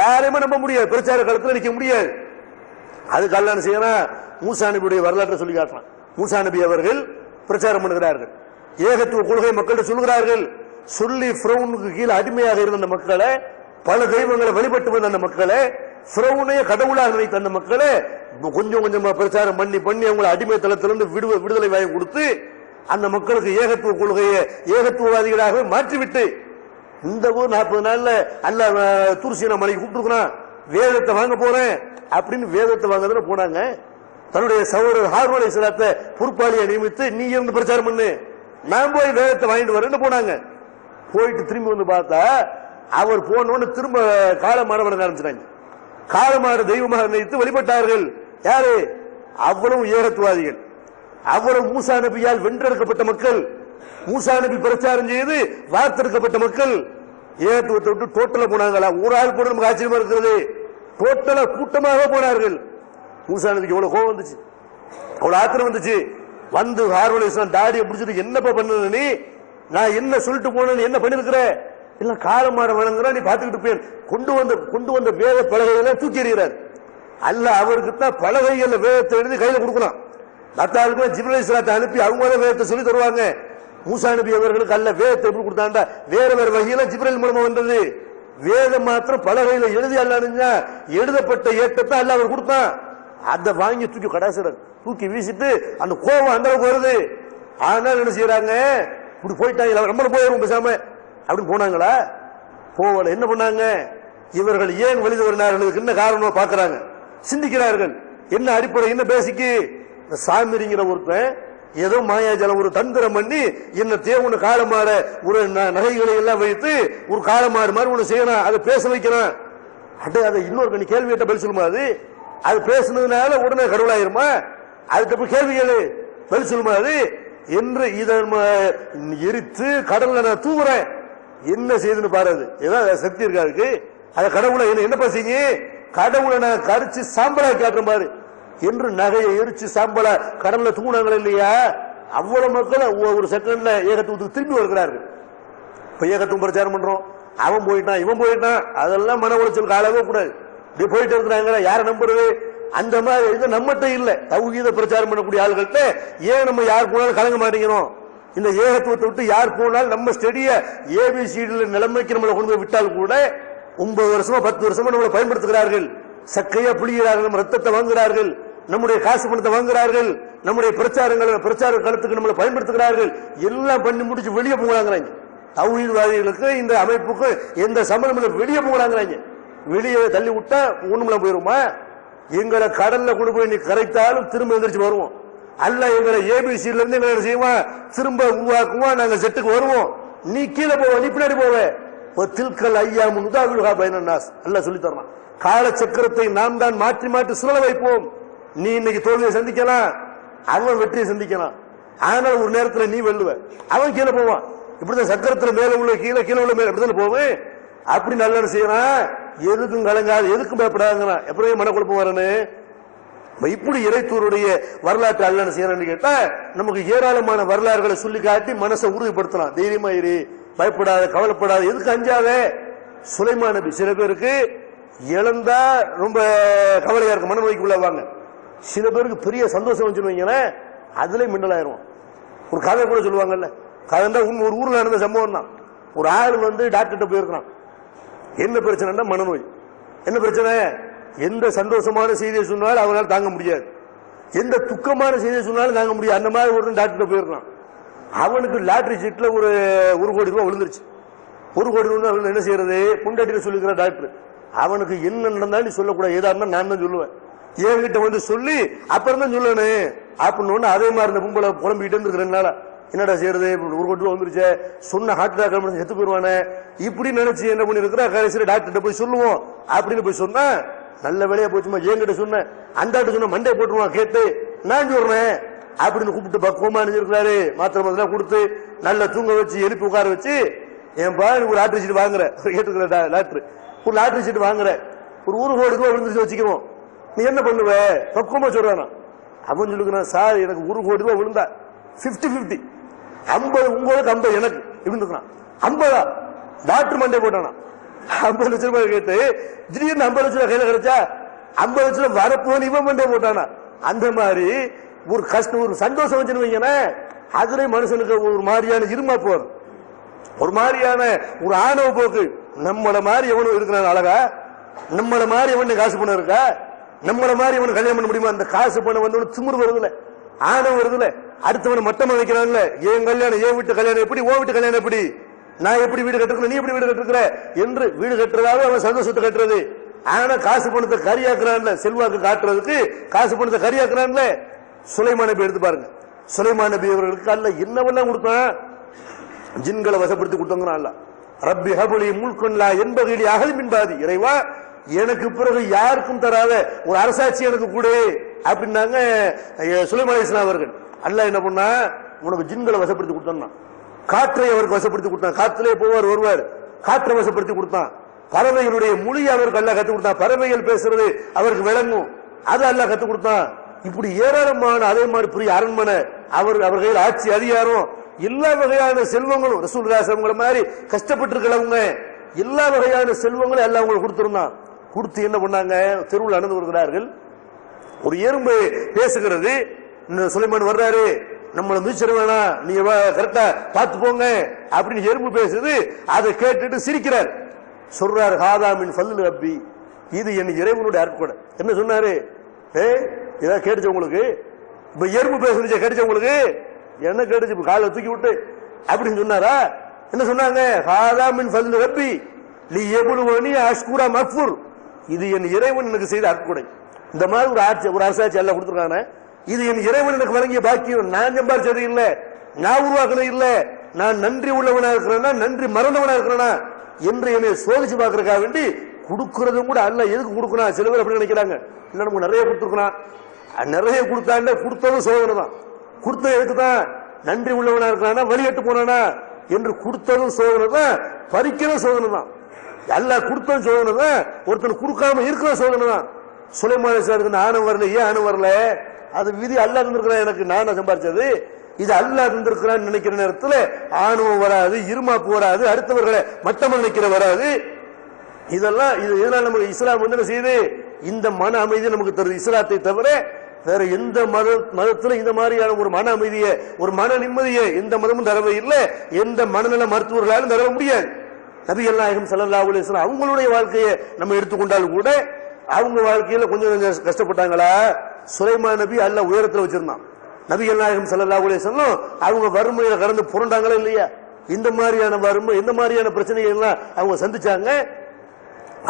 யாரையுமே நம்ப முடியாது, பிரச்சார காலத்தில் நிக்க முடியாது. அதுக்கு அல்லாஹ் என்ன செய்யறான்? மூசா நபியுடைய வரலாற்றை சொல்லி காட்டுறான். மூசா நபி அவர்கள் பிரச்சாரம் பண்ணுகிறார்கள், ஏகத்துவ கொள்கை மக்கள்கிட்ட சொல்கிறார்கள். சொல்லி ஃபிரௌனுக்கு கீழே அடிமையாக இருந்த அந்த மக்களை, பல தெய்வங்களை வழிபட்டு வந்த அந்த மக்களை ஃபிரௌனையே கடவுளாக நினைத்த அந்த மக்களை கொஞ்சம் கொஞ்சமா பிரச்சாரம் பண்ணி பண்ணி அவங்களை அடிமை தளத்திலிருந்து விடுதலை வாங்கி கொடுத்து அந்த மக்களுக்கு ஏகத்துவ கொள்கையை ஏகத்துவவாதிகளாக மாற்றிவிட்டு இந்த ஊர் 40 நாள்ல அல்ல துர்சீன மலைக்கு கூப்பிட்டுருக்கான், வேதத்தை வாங்க போறேன் அப்படின்னு வேதத்தை வாங்க போனாங்க. தன்னுடைய சகோதரர் ஹாரூன் அலைஹிஸ்ஸலாத்தை பொறுப்பாளியை நியமித்து நீ இருந்து பிரச்சாரம் பண்ணு, நான் போய் வேதத்தை வாங்கிட்டு வரேன்னு போனாங்க. போயிட்டு திரும்பி வந்து பார்த்தா அவர் போனோன்னு திரும்ப காளமாட வணங்க ஆரம்பிச்சாங்க. காளமாடு தெய்வமாக நினைத்து வழிபட்டார்கள். யாரு? அவ்வளவு ஏகத்துவாதிகள், அவ்வளவு மூசா நபியால் வென்றெடுக்கப்பட்ட மக்கள், மூசா நபி பிரச்சாரம் செய்து வார்த்தெடுக்கப்பட்ட மக்கள் ஏகத்துவத்தை விட்டு டோட்டலா போனாங்களா? ஒரு ஆள் கூட நமக்கு ஆச்சரியமா இருக்கிறது. டோட்டலா கூட்டமாக போனார்கள். மூசா நபிக்கு எவ்வளவு கோபம் வந்துச்சு, அவ்வளவு ஆத்திரம் வந்துச்சு. வந்து ஹாரூன் அலைஹிஸ்ஸலாம் தாடியை பிடிச்சிட்டு என்னப்பா பண்ண நீ, நான் என்ன சொல்லிட்டு போனேன்னு என்ன பண்ணிருக்கிற, இல்ல காலமாட வணங்குறா நீ பாத்துக்கிட்டு போய் கொண்டு வந்த வேத பலகைகளை தூக்கி எறிகிறார். அல்ல அவருக்கு தான் பலகைகள்ல வேதத்தை எழுதி கையில கொடுக்கலாம். மத்தாளுக்கு ஜிப்ரீல் அலைஹிஸ்ஸலாத்தை அனுப்பி அவங்க வேதத்தை சொல்லி தருவாங்க. மூசா நபி அவர்களுக்கு அல்ல வேதத்தை எப்படி கொடுத்தாண்டா வேற வேற வகையில ஜிப்ரீல் மூலமா வந்தது. வேதம் மாத்திரம் பலகையில எழுதி அல்ல எழுதப்பட்ட ஏற்றத்தை அல்ல அவர் கொடுத்தான். அதை வாங்கி தூக்கி கடாசிட தூக்கி வீசிட்டு அந்த கோபம் அந்த அளவுக்கு வருது. ஆனால் என்ன செய்யறாங்க, இப்படி போயிட்டாங்க நம்ம போயிடும் பேசாம அப்படின்னு போனாங்களா? போகல. என்ன பண்ணாங்க, இவர்கள் ஏன் வழி தவறினார்கள் என்ன காரணம் பாக்குறாங்க, சிந்திக்கிறார்கள். என்ன அடிப்படை, என்ன பேசிக்கு சாமிரிங்கிற ஒருத்தன் ஏதோ மாயாஜலம் ஒரு தந்திரம் பண்ணி என்ன தேவனு காலமாட ஒரு நகைகளை எல்லாம் வைத்து ஒரு காலமாடு மாதிரி ஒண்ணு செய்யணும், அதை பேச வைக்கிறான். அதை இன்னொரு கணி கேள்வி கேட்ட பதில் சொல்லுமா? அது பேசுனதுனால உடனே கடவுளாயிருமா? அதுக்கு கேள்வி கேளு பதில் சொல்லுமா அது என்று இதை எரித்து கடல்ல நான் தூங்குறேன் என்ன செய்யுதுன்னு பாரு. ஏதாவது சக்தி இருக்கா இருக்கு? அதை கடவுளை என்னப்பா செய்ய, கடவுளை நான் கரிச்சு சாம்பலா காட்டுறேன் பாரு என்று நகையை எரிச்சு சாம்பலா கடல்ல தூங்கினாங்களே இல்லையா? அவ்வளவு மக்கள் ஒரு செகண்ட்ல ஏகத்துவத்துக்கு திரும்பி வருகிறார்கள். இப்ப ஏகத்துவம் பிரச்சாரம் பண்றோம், அவன் போயிட்டான் இவன் போயிட்டான், அதெல்லாம் மன உளைச்சல் காலவே கூடாது. இப்படி போயிட்டு இருக்கிறாங்க, யாரை நம்புறது? அந்த மாதிரி இது நம்மகிட்ட இல்ல. தௌஹீத பிரச்சாரம் பண்ணக்கூடிய ஆளுகள்கிட்ட ஏன் நம்ம யார் போனாலும் கலங்க மாட்டேங்கிறோம்? இந்த ஏகத்துவத்தை விட்டு யார் போனாலும் நம்ம ஸ்டெடிய ஏபிசிடி நிலைமைக்கு நம்மளை கொண்டு போய் விட்டால் கூட 9 வருஷமா 10 வருஷமா நம்மளை பயன்படுத்துகிறார்கள். சக்கையா புளிகிறார்கள், நம்ம ரத்தத்தை வாங்குகிறார்கள், நம்முடைய காசு பணத்தை வாங்குகிறார்கள், நம்முடைய பிரச்சார களத்துக்கு நம்மளை பயன்படுத்துகிறார்கள். எல்லாம் பண்ணி முடிச்சு வெளியே போகிறாங்க. தௌஹீத்வாதிகளுக்கு இந்த அமைப்புக்கு எந்த சம்பளம் வெளியே போகிறாங்க. வெளியே தள்ளி விட்டா ஒண்ணுமெல்லாம் போயிருமா? எங்களை கடல்ல கொண்டு போய் நீ கரைத்தாலும் திரும்ப எந்திரிச்சு வருவோம். அல்ல எங்களை ஏபிசில இருந்து எங்களை செய்வோம், திரும்ப உருவாக்குவோம், நாங்க செட்டுக்கு வருவோம். நீ கீழே போவ, நீ பின்னாடி போவ. தில்கல் ஐயா முதாவிலுகா பைனன்னாஸ் அல்ல சொல்லி தரலாம். கால சக்கரத்தை நாம் தான் மாற்றி மாற்றி சுழல வைப்போம். நீ இன்னைக்கு தோல்வியை சந்திக்கலாம், அவன் வெற்றியை சந்திக்கலாம். ஆனால் ஒரு நேரத்தில் நீ வெல்லுவ, அவன் கீழே போவான். இப்படிதான் சக்கரத்துல மேல உள்ள கீழே, கீழே உள்ள மேல இப்படிதான் போவேன். அப்படி நல்ல செய்யறான், எதுக்கும் கலங்காது, எதுக்கும் பயப்படாதுங்கிறான். எப்படியே மனக்குழப்பம் வரனு? இப்படி இறைத்தூருடைய வரலாற்று அல்ல செய்யறான்னு கேட்டா நமக்கு ஏராளமான வரலாறுகளை சொல்லி காட்டி மனசை உறுதிப்படுத்தலாம். தைரியமா இரு, பயப்படாத, கவலைப்படாத, எதுக்கு அஞ்சாத. சுலைமான் நபி சில பேருக்கு இழந்தா ரொம்ப கவலையா இருக்கு, மனநோய்க்கு உள்ளவாங்க. சில பேருக்கு பெரிய சந்தோஷம் வச்சுருவீங்களே, அதுல மின்னலாயிரும். ஒரு கதை கூட சொல்லுவாங்கல்ல, கதை தான் ஒரு ஊர்ல நடந்த சம்பவம் தான். ஒரு ஆள் வந்து டாக்டர்கிட்ட போயிருக்கான். என்ன பிரச்சனைன்னா மனநோய். என்ன பிரச்சனை? எந்த சந்தோஷமான செய்தியை சொன்னாலும் அவரால் தாங்க முடியாது, எந்த துக்கமான செய்தியை சொன்னாலும் தாங்க முடியாது. அந்த மாதிரி ஒரு டாக்டர் போயிருக்கான். அவனுக்கு லாட்டரி சீட்ல ஒரு 1 கோடி ரூபாய் விழுந்துருச்சு. 1 கோடி ரூபாய் என்ன செய்யறது? பொண்டாட்டியில சொல்லிக்கிற டாக்டர். அவனுக்கு என்ன நடந்தாலும் நீ சொல்லக்கூடாது, ஏதா இருந்தாலும் நான் தான் சொல்லுவேன், என்கிட்ட வந்து சொல்லி அப்புறம் தான் சொல்லணும் அப்படின்னு. அதே மாதிரி இந்த கும்பலை புலம்பிக்கிட்டே இருந்துக்கிறனால என்னடா செய்யறது? 1 கோடி ரூபாய் வந்துருச்சு, சொன்ன ஹார்ட் அட்டாக் செத்து போயிருவானே இப்படி நினைச்சு என்ன பண்ணி இருக்கிற, கடைசியில் டாக்டர் போய் சொல்லுவோம் அப்படின்னு போய் சொன்னா நல்ல வேலையா போச்சுமா. என்கிட்ட சொன்ன அந்த சொன்ன மண்டே போட்டுருவான் கேட்டு நான் சொல்றேன் அப்படின்னு கூப்பிட்டு பக்குவமா நினைச்சிருக்கிறாரு. மாத்திரை மருந்தெல்லாம் கொடுத்து நல்லா தூங்க வச்சு எழுப்பி உட்கார வச்சு, என் பாரு ஒரு லாட்டரி சீட் வாங்குற கேட்டுக்கிற டாக்டர், ஒரு லாட்டரி சீட் வாங்குற, ஒரு 1 கோடி ரூபாய் விழுந்துச்சு வச்சுக்கிறோம், நீ என்ன பண்ணுவ? பக்குவமா சொல்றானா. அவன் சொல்லுகிறான், சார் எனக்கு 1 கோடி ரூபாய் விழுந்தா 50-50, 50 உங்களுக்கு 50 எனக்கு இப்படின்னு இருக்கான். 50 டாக்டர் மண்டே போட்டானா. 50 லட்சம் ரூபாய் கேட்டு திடீர்னு 50 லட்சம் ரூபாய் கையில கிடைச்சா 50 லட்சம் ரூபாய் வரப்போன்னு இவன் மண்டே போட்டானா. அந்த மாதிரி ஒரு கஷ்டம், ஒரு சந்தோஷம் வச்சுருவீங்கன்னா அதுல மனுஷனுக்கு ஒரு மாதிரியான இருமா போற, ஒரு மாதிரியான ஒரு ஆணவ போக்கு. நம்மள மாதிரி எவனும் இருக்கிறான் அழகா, நம்மள மாதிரி அவன் காசு பணம் இருக்கா? நம்மள மாதிரி அவன் கல்யாணம் பண்ண முடியுமா? அந்த காசு பணம் வந்து திமிரு வருதுல, ஆணவம் வருதுல, அடுத்தவனை மட்டமா வைக்கிறான்ல. என் கல்யாணம், என் வீட்டு கல்யாணம் எப்படி, ஓ வீட்டு கல்யாணம் எப்படி, நான் எப்படி வீடு கட்டுறேன், நீ எப்படி வீடு கட்டுற என்று வீடு கட்டுறதாவது அவன் சந்தோஷத்தை கட்டுறது. ஆனா காசு பணத்தை கரியாக்குறான்ல, செல்வாக்கு காட்டுறதுக்கு காசு பணத்தை கரியாக்குறான்ல. சுலைமான் நபி எடுத்து பாருங்க. சுலைமான் நபி அவர்களுக்கு அல்லாஹ் என்னவெல்லாம் கொடுத்தான்? ஜின்களை வசப்படுத்தி கொடுத்தாங்க. ரப்பி ஹபுலி முல்குன் லா யன்பகி அஹல் மின் பாதி, இறைவா எனக்கு பிறகு யாருக்கும் தராத ஒரு அரசாட்சி எனக்கு கூட அப்படின்னாங்க சுலைமான் அலைஹிஸ்ஸலாம் அவர்கள். அல்லாஹ் என்ன பண்ணா, உனக்கு ஜின்களை வசப்படுத்தி கொடுத்தான். காற்றை அவருக்கு வசப்படுத்தி கொடுத்தான். காற்றிலே போவார் வருவார், காற்றை வசப்படுத்தி கொடுத்தான். பறவைகளுடைய மொழி அவருக்கு அல்லாஹ் கற்றுக் கொடுத்தான். பறவைகள் பேசுறது அவருக்கு விளங்கும், அதை அல்லாஹ் கற்றுக் கொடுத்தான். இப்படி ஏராளமான, அதே மாதிரி பெரிய அரண்மனை, அவர்கள் ஆட்சி அதிகாரம், எல்லா வகையான செல்வங்களும் ரசூலுல்லாஹி ஸல்லல்லாஹு மாதிரி கஷ்டப்பட்டு இருக்கிறவங்க எல்லா வகையான செல்வங்களும் எல்லாம் அவங்களுக்கு கொடுத்திருந்தான். கொடுத்து என்ன பண்ணாங்க, தெருவில் நடந்து வருகிறார்கள். ஒரு எறும்பு பேசுகிறது. சுலைமான் வர்றாரு, நம்மளை மிதிச்சிட வேணாம், நீங்க கரெக்டா பார்த்து போங்க அப்படின்னு எறும்பு பேசுது. அதை கேட்டுட்டு சிரிக்கிறார். சொல்றாரு, ஹாதாமின் ஃபல்லு ரப்பி, இது என் இறைவனுடைய அற்புதம். என்ன சொன்னாரு? ஏதாவது கேட்டுச்சு உங்களுக்கு? இப்ப எறும்பு பேசுறது கேட்டுச்சு உங்களுக்கு? என்ன கேட்டுச்சு? காலை தூக்கி விட்டு அப்படின்னு சொன்னாரா? என்ன சொன்னாங்க? ஹாதாமின் ஃபல்லு ரப்பி லி யபுலுவனி அஷ்குரா மக்ஃபூர், இது என் இறைவன் எனக்கு செய்த அற்புதம். இந்த மாதிரி ஒரு ஆட்சி, ஒரு அரசாட்சி எல்லாம் கொடுத்துருக்காங்க. இது என் இறைவன் எனக்கு வழங்கிய பாக்கியம். நான் சம்பாதிச்சது இல்ல, நான் உருவாக்குனது இல்ல. நான் நன்றி உள்ளவனா இருக்கிறேன்னா, நன்றி மறந்தவனா இருக்கிறேனா என்று என்னை சோதிச்சு பார்க்கறதுக்காக வேண்டி கொடுக்கறதும் கூட அல்ல. எதுக்கு கொடுக்கணும்? சில பேர் அப்படி நினைக்கிறாங்க. இல்ல நமக்கு நிறைய கொடுத்துருக்கணும், நிறைய கொடுத்தாண்ட கொடுத்ததும் சோதனை தான். கொடுத்த எதுக்கு தான்? நன்றி உள்ளவனா இருக்கிறானா, வழிகட்டு போனானா என்று கொடுத்ததும் சோதனை தான், பறிக்கிறதும் சோதனை தான். அல்லாஹ் கொடுத்ததும் சோதனை தான், ஒருத்தன் கொடுக்காம இருக்கிற சோதனை தான். சுலைமான் அலைஹிஸ்ஸலாத்துக்கு ஆணவம் வரல. ஏன் ஆணவம் வரல? அது விதி. அல்லாஹ் இருந்திருக்கிறான், எனக்கு நான் சம்பாதிச்சது. இது அல்லாஹ் இருந்திருக்கிறான்னு நினைக்கிற நேரத்தில் ஆணவம் வராது, இருமாப்பு வராது, அடுத்தவர்களை மட்டமா நினைக்கிற வராது. இதெல்லாம் இதனால நமக்கு இஸ்லாம் வந்து என்ன செய்யுது? இந்த மன அமைதி நமக்கு தருது. இஸ்லாத்தை தவிர வேற எந்த மதத்துல இந்த மாதிரியான ஒரு மன அமைதியை, ஒரு மன நிம்மதியை எந்த மதமும் தரவே இல்லை. எந்த மனநல மருத்துவர்களாலும் தர முடியாது. நபிகள் நாயகம் ஸல்லல்லாஹு அலைஹி வஸல்லம் அவங்களுடைய வாழ்க்கையை நம்ம எடுத்துக்கொண்டாலும் கூட அவங்க வாழ்க்கையில கொஞ்சம் கொஞ்சம் கஷ்டப்பட்டாங்களா? சுலைமான் நபி அல்லாஹ் உயரத்தில் வச்சிருந்தான். நபிகள் நாயகம் ஸல்லல்லாஹு அலைஹி வஸல்லம் அவங்க வறுமையில கடந்து புரண்டாங்களா இல்லையா? இந்த மாதிரியான வறுமை, இந்த மாதிரியான பிரச்சனைகள் எல்லாம் அவங்க சந்திச்சாங்க.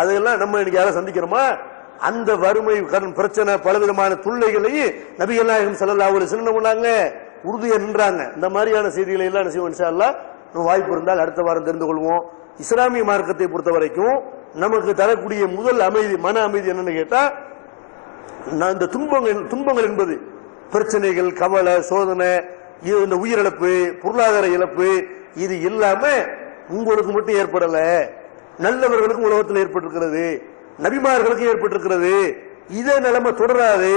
அதெல்லாம் நம்ம இன்னைக்கு யாரும் சந்திக்கிறோமா? அந்த வறுமை, கடன், பிரச்சனை, பலவிதமான தொல்லைகளையும் நபிகள் நாயகம் ஸல்லல்லாஹு அலைஹி வஸல்லம் பண்ணாங்க, உறுதியா நின்றாங்க. இந்த மாதிரியான செய்திகளை எல்லாம் இன்ஷா அல்லாஹ் நம்ம வாய்ப்பு இருந்தால் அடுத்த வாரம் தெரிந்து கொள்வோம். இஸ்லாமிய மார்க்கத்தை பொறுத்த வரைக்கும் நமக்கு தரக்கூடிய முதல் அமைதி, மன அமைதி என்னன்னு கேட்டா, இந்த துன்பங்கள் என்பது பிரச்சனைகள், கவலை, சோதனை, இந்த உயிரிழப்பு, பொருளாதார இழப்பு, இது இல்லாம உங்களுக்கு மட்டும் ஏற்படல, நல்லவர்களுக்கும் உலகத்தில் ஏற்பட்டிருக்கிறது, நபிமார்களுக்கும் ஏற்பட்டிருக்கிறது. இதே நிலைமை தொடராது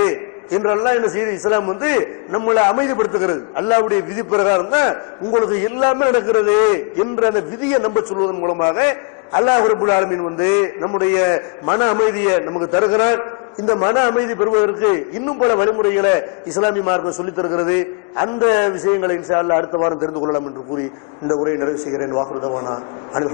என்றெல்லாம் என்ன செய்து இஸ்லாம் வந்து நம்மளை அமைதிப்படுத்துகிறது. அல்லாஹ்வுடைய விதி பிரகாரம் தான் உங்களுக்கு எல்லாமே நடக்கிறது என்ற அந்த விதியை நம்ப சொல்வதன் மூலமாக அல்லாஹ் ரப்பல் ஆலமீன் வந்து நம்முடைய மன அமைதியை நமக்கு தருகிறார். இந்த மன அமைதி பெறுவதற்கு இன்னும் பல வழிமுறைகளை இஸ்லாமிய மார்க்கம் சொல்லித் தருகிறது. அந்த விஷயங்களை இன்ஷா அல்லாஹ் அடுத்த வாரம் தெரிந்து கொள்ளலாம் என்று கூறி இந்த உரையை நிறைவு செய்கிறேன். வாக்குறுதவானா அனுகம்.